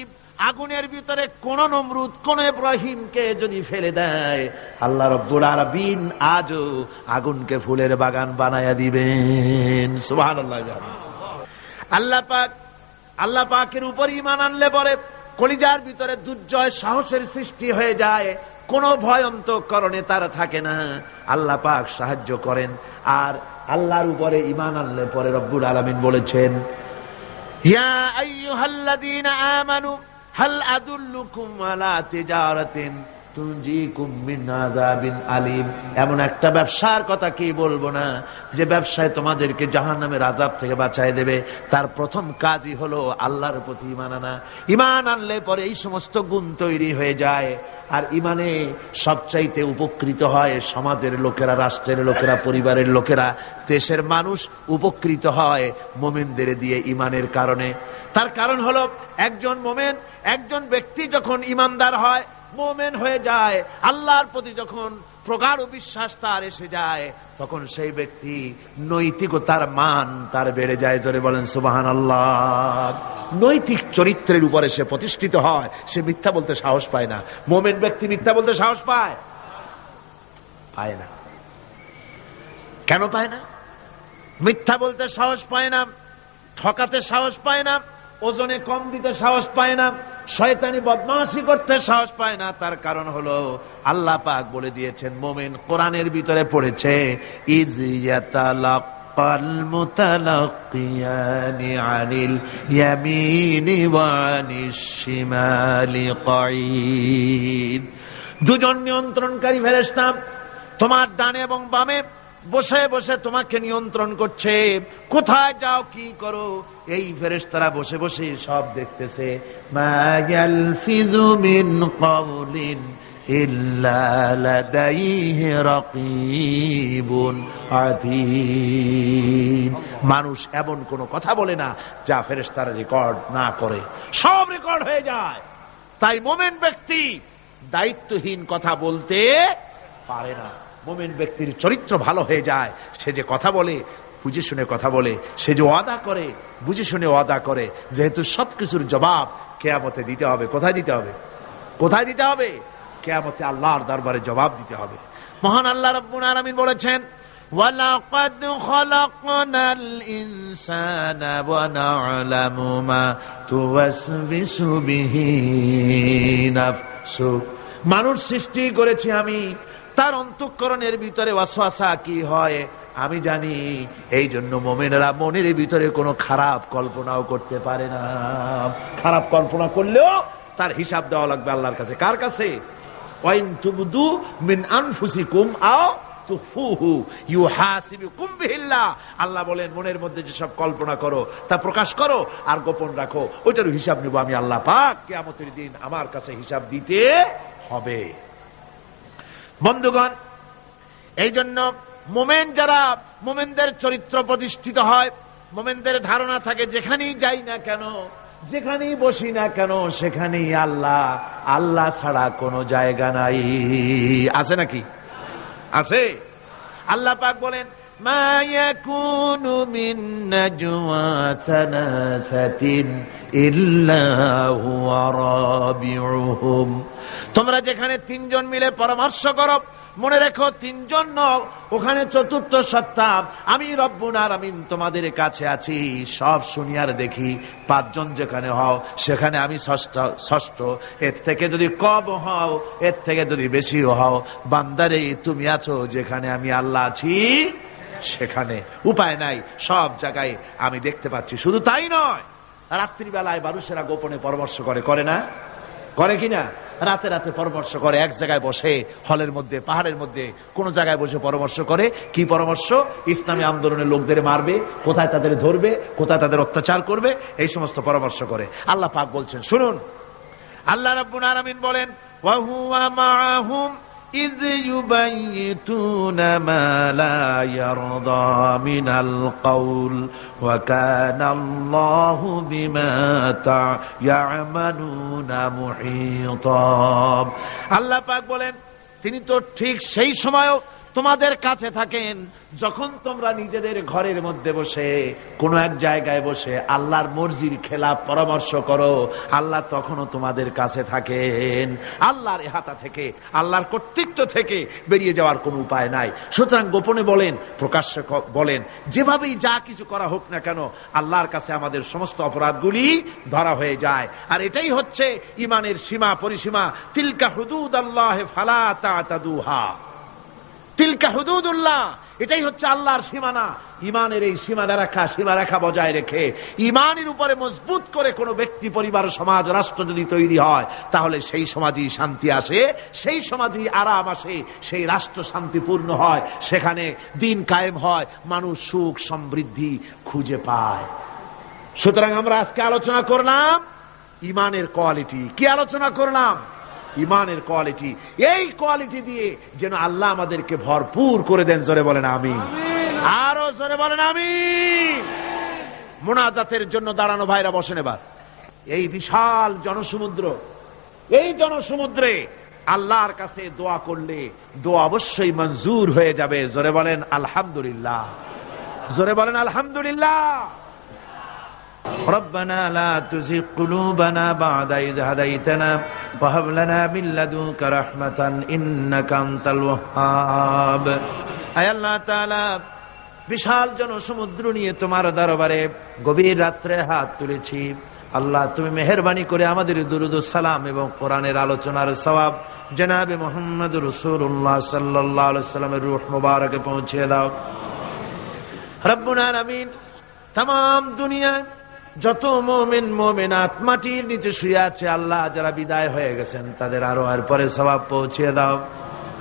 আগুনের ভিতরে কোন নমরুদ কোন ইব্রাহিমকে যদি ফেলে দেয়, আল্লাহ রাব্বুল আলামিন আজও আগুনকে ফুলের বাগান বানায়া দিবেন। সুবহানাল্লাহ। আল্লাহ পাকের উপর ঈমান আনলে পরে কলিজার ভিতরে দুর্জয় সাহসের সৃষ্টি হয়ে যায়, কোন ভয় অন্তঃকরণে তার থাকে না। আল্লাহ পাক সাহায্য করেন। আর আল্লাহর উপরে ঈমান আনলে পরে রব্বুল আলামিন বলেছেন, ইয়া আইয়ুহাল্লাযীনা আমানু হাল আদুল্লুকুম আলা তিজারাতিন তুনজিকুম মিন আযাবিন আলীম। এমন একটা ব্যবসার কথা কি বলবো না যে ব্যবসায় তোমাদেরকে জাহান্নামের আযাব থেকে বাঁচায় দেবে। তার প্রথম কাজই হলো আল্লাহর প্রতি ঈমান আনা। ঈমান আনলে পরে এই সমস্ত গুণ তৈরি হয়ে যায়। আর ঈমানে সবচাইতে উপকৃত হয় সমাজের লোকেরা, রাষ্ট্রের লোকেরা, পরিবারের লোকেরা, দেশের মানুষ উপকৃত হয় মুমিনদের দিয়ে ঈমানের কারণে। তার কারণ হলো একজন মুমিন, একজন ব্যক্তি যখন ঈমানদার হয়, মুমিন হয়ে যায়, আল্লাহর প্রতি যখন প্রগাঢ় বিশ্বাস তার এসে যায়, তখন সেই ব্যক্তি নৈতিকতার মান তার বেড়ে যায়। জোরে বলেন সুবহানাল্লাহ। নৈতিক চরিত্রের উপরে সে প্রতিষ্ঠিত হয়, সে মিথ্যা বলতে সাহস পায় না। মুমিন ব্যক্তি মিথ্যা বলতে সাহস পায়? পায় না। কেন পায় না? মিথ্যা বলতে সাহস পায় না, ঠকাতে সাহস পায় না, ওজনে কম দিতে সাহস পায় না, শয়তানি বদমাশি করতে সাহস পায় না। তার কারণ হলো আল্লাহ পাক বলে দিয়েছেন, মুমিন কোরআনের ভিতরে পড়েছে, ইয ইয়াতালাক্কাল মুতালাক্কিয়ানি আনিল ইয়ামিনি ওয়া আনিশ শিমালি কাঈদ। দুজন নিয়ন্ত্রণকারী ফেরেশতা তোমার ডানে এবং বামে বসে বসে তোমাকে নিয়ন্ত্রণ করছে, কোথায় যাও কি করো এই ফেরেশতারা বসে বসে সব দেখতেছে। মা ইয়ালফিযু মিন কাওলিন ইল্লা লাদাইহি রাকীবুন আতীদ। মানুষ এমন কোন কথা বলে না যা ফেরেশতারা রেকর্ড না করে, সব রেকর্ড হয়ে যায়। তাই মুমিন ব্যক্তি দায়িত্বহীন কথা বলতে পারে না। মুমিন ব্যক্তির চরিত্র ভালো হয়ে যায়, সে যে কথা বলে বুঝে শুনে কথা বলে, সে যে ওয়াদা করে বুঝে শুনে ওয়াদা করে। যেহেতু সবকিছুর জবাব কিয়ামতে দিতে হবে। কোথায় দিতে হবে? কোথায় দিতে হবে? কিয়ামতে আল্লাহর দরবারে জবাব দিতে হবে। মহান আল্লাহ রাব্বুল আলামিন বলেছেন, ওয়ালাকাদ খালাকনাল ইনসানা ওয়া না'লামু মা তুওয়াসবিসু বিহি নাফসু। মানুষ সৃষ্টি করেছি আমি, তার অন্তঃকরণের ভিতরে ওয়াসওয়াসা কি হয় আমি জানি। এই জন্য মুমিনেরা মনের ভিতরে কোনো খারাপ কল্পনাও করতে পারে না। খারাপ কল্পনা করলেও তার হিসাব দেওয়া লাগবে আল্লাহর কাছে। কার কাছে? ওয়াইন তুবদু মিন আনফুসিকুম আও তুখফুহু ইউহাসিবুকুম বিহিল্লাহ। আল্লাহ বলেন, মনের মধ্যে যেসব কল্পনা করো তা প্রকাশ করো আর গোপন রাখো, ওইটার হিসাব নেব আমি আল্লাহ পাক। কিয়ামতের দিন আমার কাছে হিসাব দিতে হবে। বন্ধুগণ, এই জন্য মুমিন যারা, মুমিনদের চরিত্র প্রতিষ্ঠিত হয়, মুমিনদের ধারণা থাকে যেখানেই যাই না কেন, যেখানেই বসি না কেন, সেখানেই আল্লাহ, আল্লাহ ছাড়া কোনো জায়গা নাই। আছে নাকি? আছে? আল্লাহ পাক বলেন মা ইয়াকুনু মিন নাজওয়া সালাসাতিন ইল্লা হুয়া রাবিউহুম। তোমরা যেখানে তিনজন মিলে পরামর্শ করো, মনে রেখো তিনজন নও, ওখানে চতুর্থ সত্তা আমি রব্বুল আলামিন তোমাদের কাছে আছি, সব শুনিয়ার দেখি। পাঁচজন যেখানে হও সেখানে আমি ষষ্ঠ। এর থেকে যদি কম হও, এর থেকে যদি বেশিও হও, বান্দারে তুমি আছো যেখানে আমি আল্লাহ আছি সেখানে। উপায় নাই, সব জায়গায় আমি দেখতে পাচ্ছি। শুধু তাই নয়, রাত্রিবেলায় মানুষেরা গোপনে পরামর্শ করে, করে না? করে কিনা? রাতে রাতে পরামর্শ করে, এক জায়গায় বসে, হলের মধ্যে, পাহাড়ের মধ্যে, কোন জায়গায় বসে পরামর্শ করে। কি পরামর্শ? ইসলামী আন্দোলনের লোকদের মারবে, কোথায় তাদের ধরবে, কোথায় তাদের অত্যাচার করবে, এই সমস্ত পরামর্শ করে। আল্লাহ পাক বলছেন, শুনুন, আল্লাহ রাব্বুল আলামিন বলেন ওয়া হুয়া মাআহুম ইয ইউবাইয়িতুনা মা লা ইয়ারদা মিনাল কওল ওয়া কানা আল্লাহু বিমা তা'য়ামালুনা মুহীতা। আল্লাহ পাক বলেন তিনি তো ঠিক সেই সময়ও তোমাদের কাছে থাকেন যখন তোমরা নিজেদের ঘরের মধ্যে বসে কোন এক জায়গায় বসে আল্লাহর মর্জির খেলাফ পরামর্শ করো, আল্লাহ তখনও তোমাদের কাছে থাকেন। আল্লাহর ইহাতা থেকে, আল্লাহর কর্তৃত্ব থেকে বেরিয়ে যাওয়ার কোনো উপায় নাই। সুতরাং গোপনে বলেন, প্রকাশ্যে বলেন, যেভাবেই যা কিছু করা হোক না কেন, আল্লাহর কাছে আমাদের সমস্ত অপরাধগুলি ধরা হয়ে যায়। আর এটাই হচ্ছে ইমানের সীমা পরিসীমা। তিলকা হুদুদাল্লাহ ফালা তা'তাদুহা। তিলকা হুদুদুল্লাহ, এটাই হচ্ছে আল্লাহর সীমানা। ইমানের এই সীমারেখা বজায় রেখে ইমানের উপরে মজবুত করে কোন ব্যক্তি, পরিবার, সমাজ, রাষ্ট্র যদি তৈরি হয়, তাহলে সেই সমাজই শান্তি আসে, সেই সমাজই আরাম আসে, সেই রাষ্ট্র শান্তিপূর্ণ হয়, সেখানে দিন কায়েম হয়, মানুষ সুখ সমৃদ্ধি খুঁজে পায়। সুতরাং আমরা আজকে আলোচনা করলাম ইমানের কোয়ালিটি। কি আলোচনা করলাম? ইমানের কোয়ালিটি। এই কোয়ালিটি দিয়ে যেন আল্লাহ আমাদেরকে ভরপুর করে দেন। জোরে বলেন আমিন। আরো জোরে বলেন আমিন। মুনাজাতের জন্য দাঁড়ানো ভাইরা বসেন এবার। এই বিশাল জনসমুদ্র, এই জনসমুদ্রে আল্লাহর কাছে দোয়া করলে দোয়া অবশ্যই মঞ্জুর হয়ে যাবে। জোরে বলেন আলহামদুলিল্লাহ। জোরে বলেন আলহামদুলিল্লাহ। ربنا لا تزغ قلوبنا بعد إذ هديتنا وهب لنا من لدنك رحمة إنك أنت الوهاب। আয় আল্লাহ তাআলা, বিশাল জনসমুদ্র নিয়ে তোমার দরবারে গভীর রাত্রে হাত তুলেছি। আল্লাহ, তুমি মেহেরবানি করে আমাদের দুরূদ ও সালাম এবং কোরআনের আলোচনার সওয়াব জনাবে মুহাম্মদ রাসূলুল্লাহ সাল্লাল্লাহু আলাইহি ওয়াসাল্লামের রূহ মুবারকে পৌঁছে দাও। রব্বুল আলামিন, तमाम দুনিয়ায় যত মুমিন মুমিনাত মাটির নিচে শুয়ে আছে, আল্লাহ যারা বিদায় হয়ে গেছেন তাদের আরো আর পরে সওয়াব পৌঁছে দাও।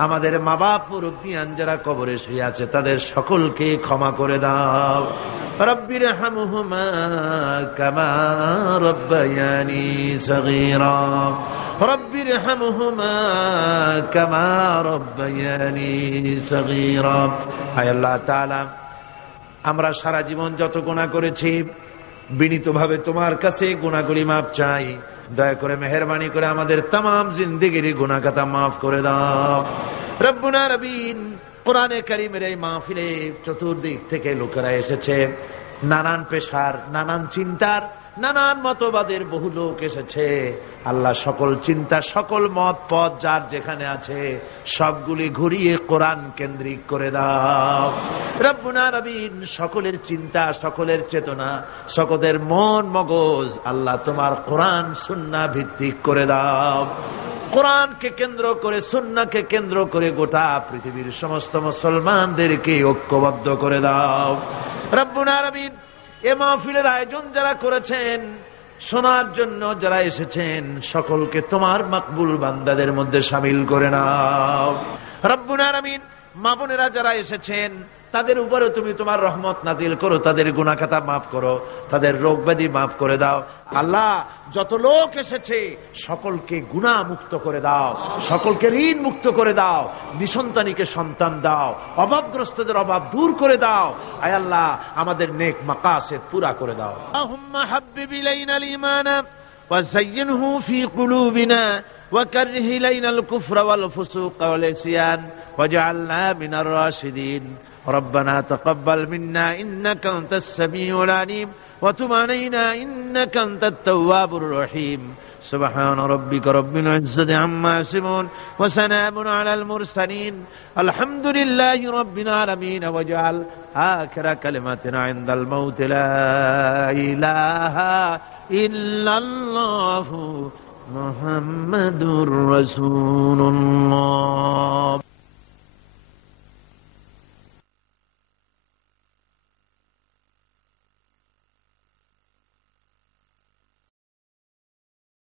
আমাদের মা বাপ মুরব্বিয়ান যারা কবরে শুয়ে আছে তাদের সকলকে ক্ষমা করে দাও। রব্বির হামহুমা কামা রব্বায়ানি সগীরা। রব্বির হামহুমা কামা রব্বায়ানি সগীরা। আয় আল্লাহ তাআলা, আমরা সারা জীবন যত গুনাহ করেছি, বিনীতভাবে তোমার কাছে গুনাহগুলি মাফ চাই। দয়া করে মেহেরবানি করে আমাদের तमाम জিন্দেগির গুনাহ খাতা মাফ করে দাও। রব্বুল আলামিন, কোরআনে কারীমের এই মাহফিলে চতুর্দিক থেকে লোকেরা এসেছে, নানান পেশার, নানান চিন্তার, নানান মতবাদের বহু লোক এসেছে। আল্লাহ, সকল চিন্তা, সকল মত পথ যার যেখানে আছে সবগুলি ঘুরিয়ে কোরআন কেন্দ্রিক করে দাও। রব্বুল আলামিন, সকলের চিন্তা, সকলের চেতনা, সকলের মন মগজ আল্লাহ তোমার কোরআন সুন্নাহ ভিত্তিক করে দাও। কোরআনকে কেন্দ্র করে, সুন্নাহকে কেন্দ্র করে গোটা পৃথিবীর সমস্ত মুসলমানদেরকে ঐক্যবদ্ধ করে দাও। রব্বুল আলামিন, এ মাহফিলের আয়োজন যারা করেছেন, শোনার জন্য যারা এসেছেন, সকলকে তোমার মাকবুল বান্দাদের মধ্যে শামিল করে নাও। রব্বুল আলামিন, মা বোনেরা যারা এসেছেন তাদের উপরে তুমি তোমার রহমত নাজিল করো, তাদের গুনাহ খাতা মাফ করো, তাদের রোগ ব্যাধি মাফ করে দাও। আল্লাহ, যত লোক এসেছে সকলকে গুনাহ মুক্ত করে দাও, সকলকে ঋণ মুক্ত করে দাও, নিসন্তানীকে সন্তান দাও, অভাবগ্রস্তদের অভাব দূর করে দাও। আয় আল্লাহ, আমাদের নেক মাকাসিদ পুরা করে দাও। আল্লাহুম্মা হাব্বিব ইলাইনাল ঈমান ওয়া যায়্যিনহু ফি কুলুবিনা وكره إلينا الكفر والفسوق والعصيان واجعلنا من الراشدين ربنا تقبل منا إنك أنت السميع العليم وتب علينا إنك أنت التواب الرحيم سبحان ربك رب العزة عما يصفون وسلام على المرسلين الحمد لله رب العالمين واجعل آخر كلمتنا عند الموت لا إله إلا الله محمد رسول الله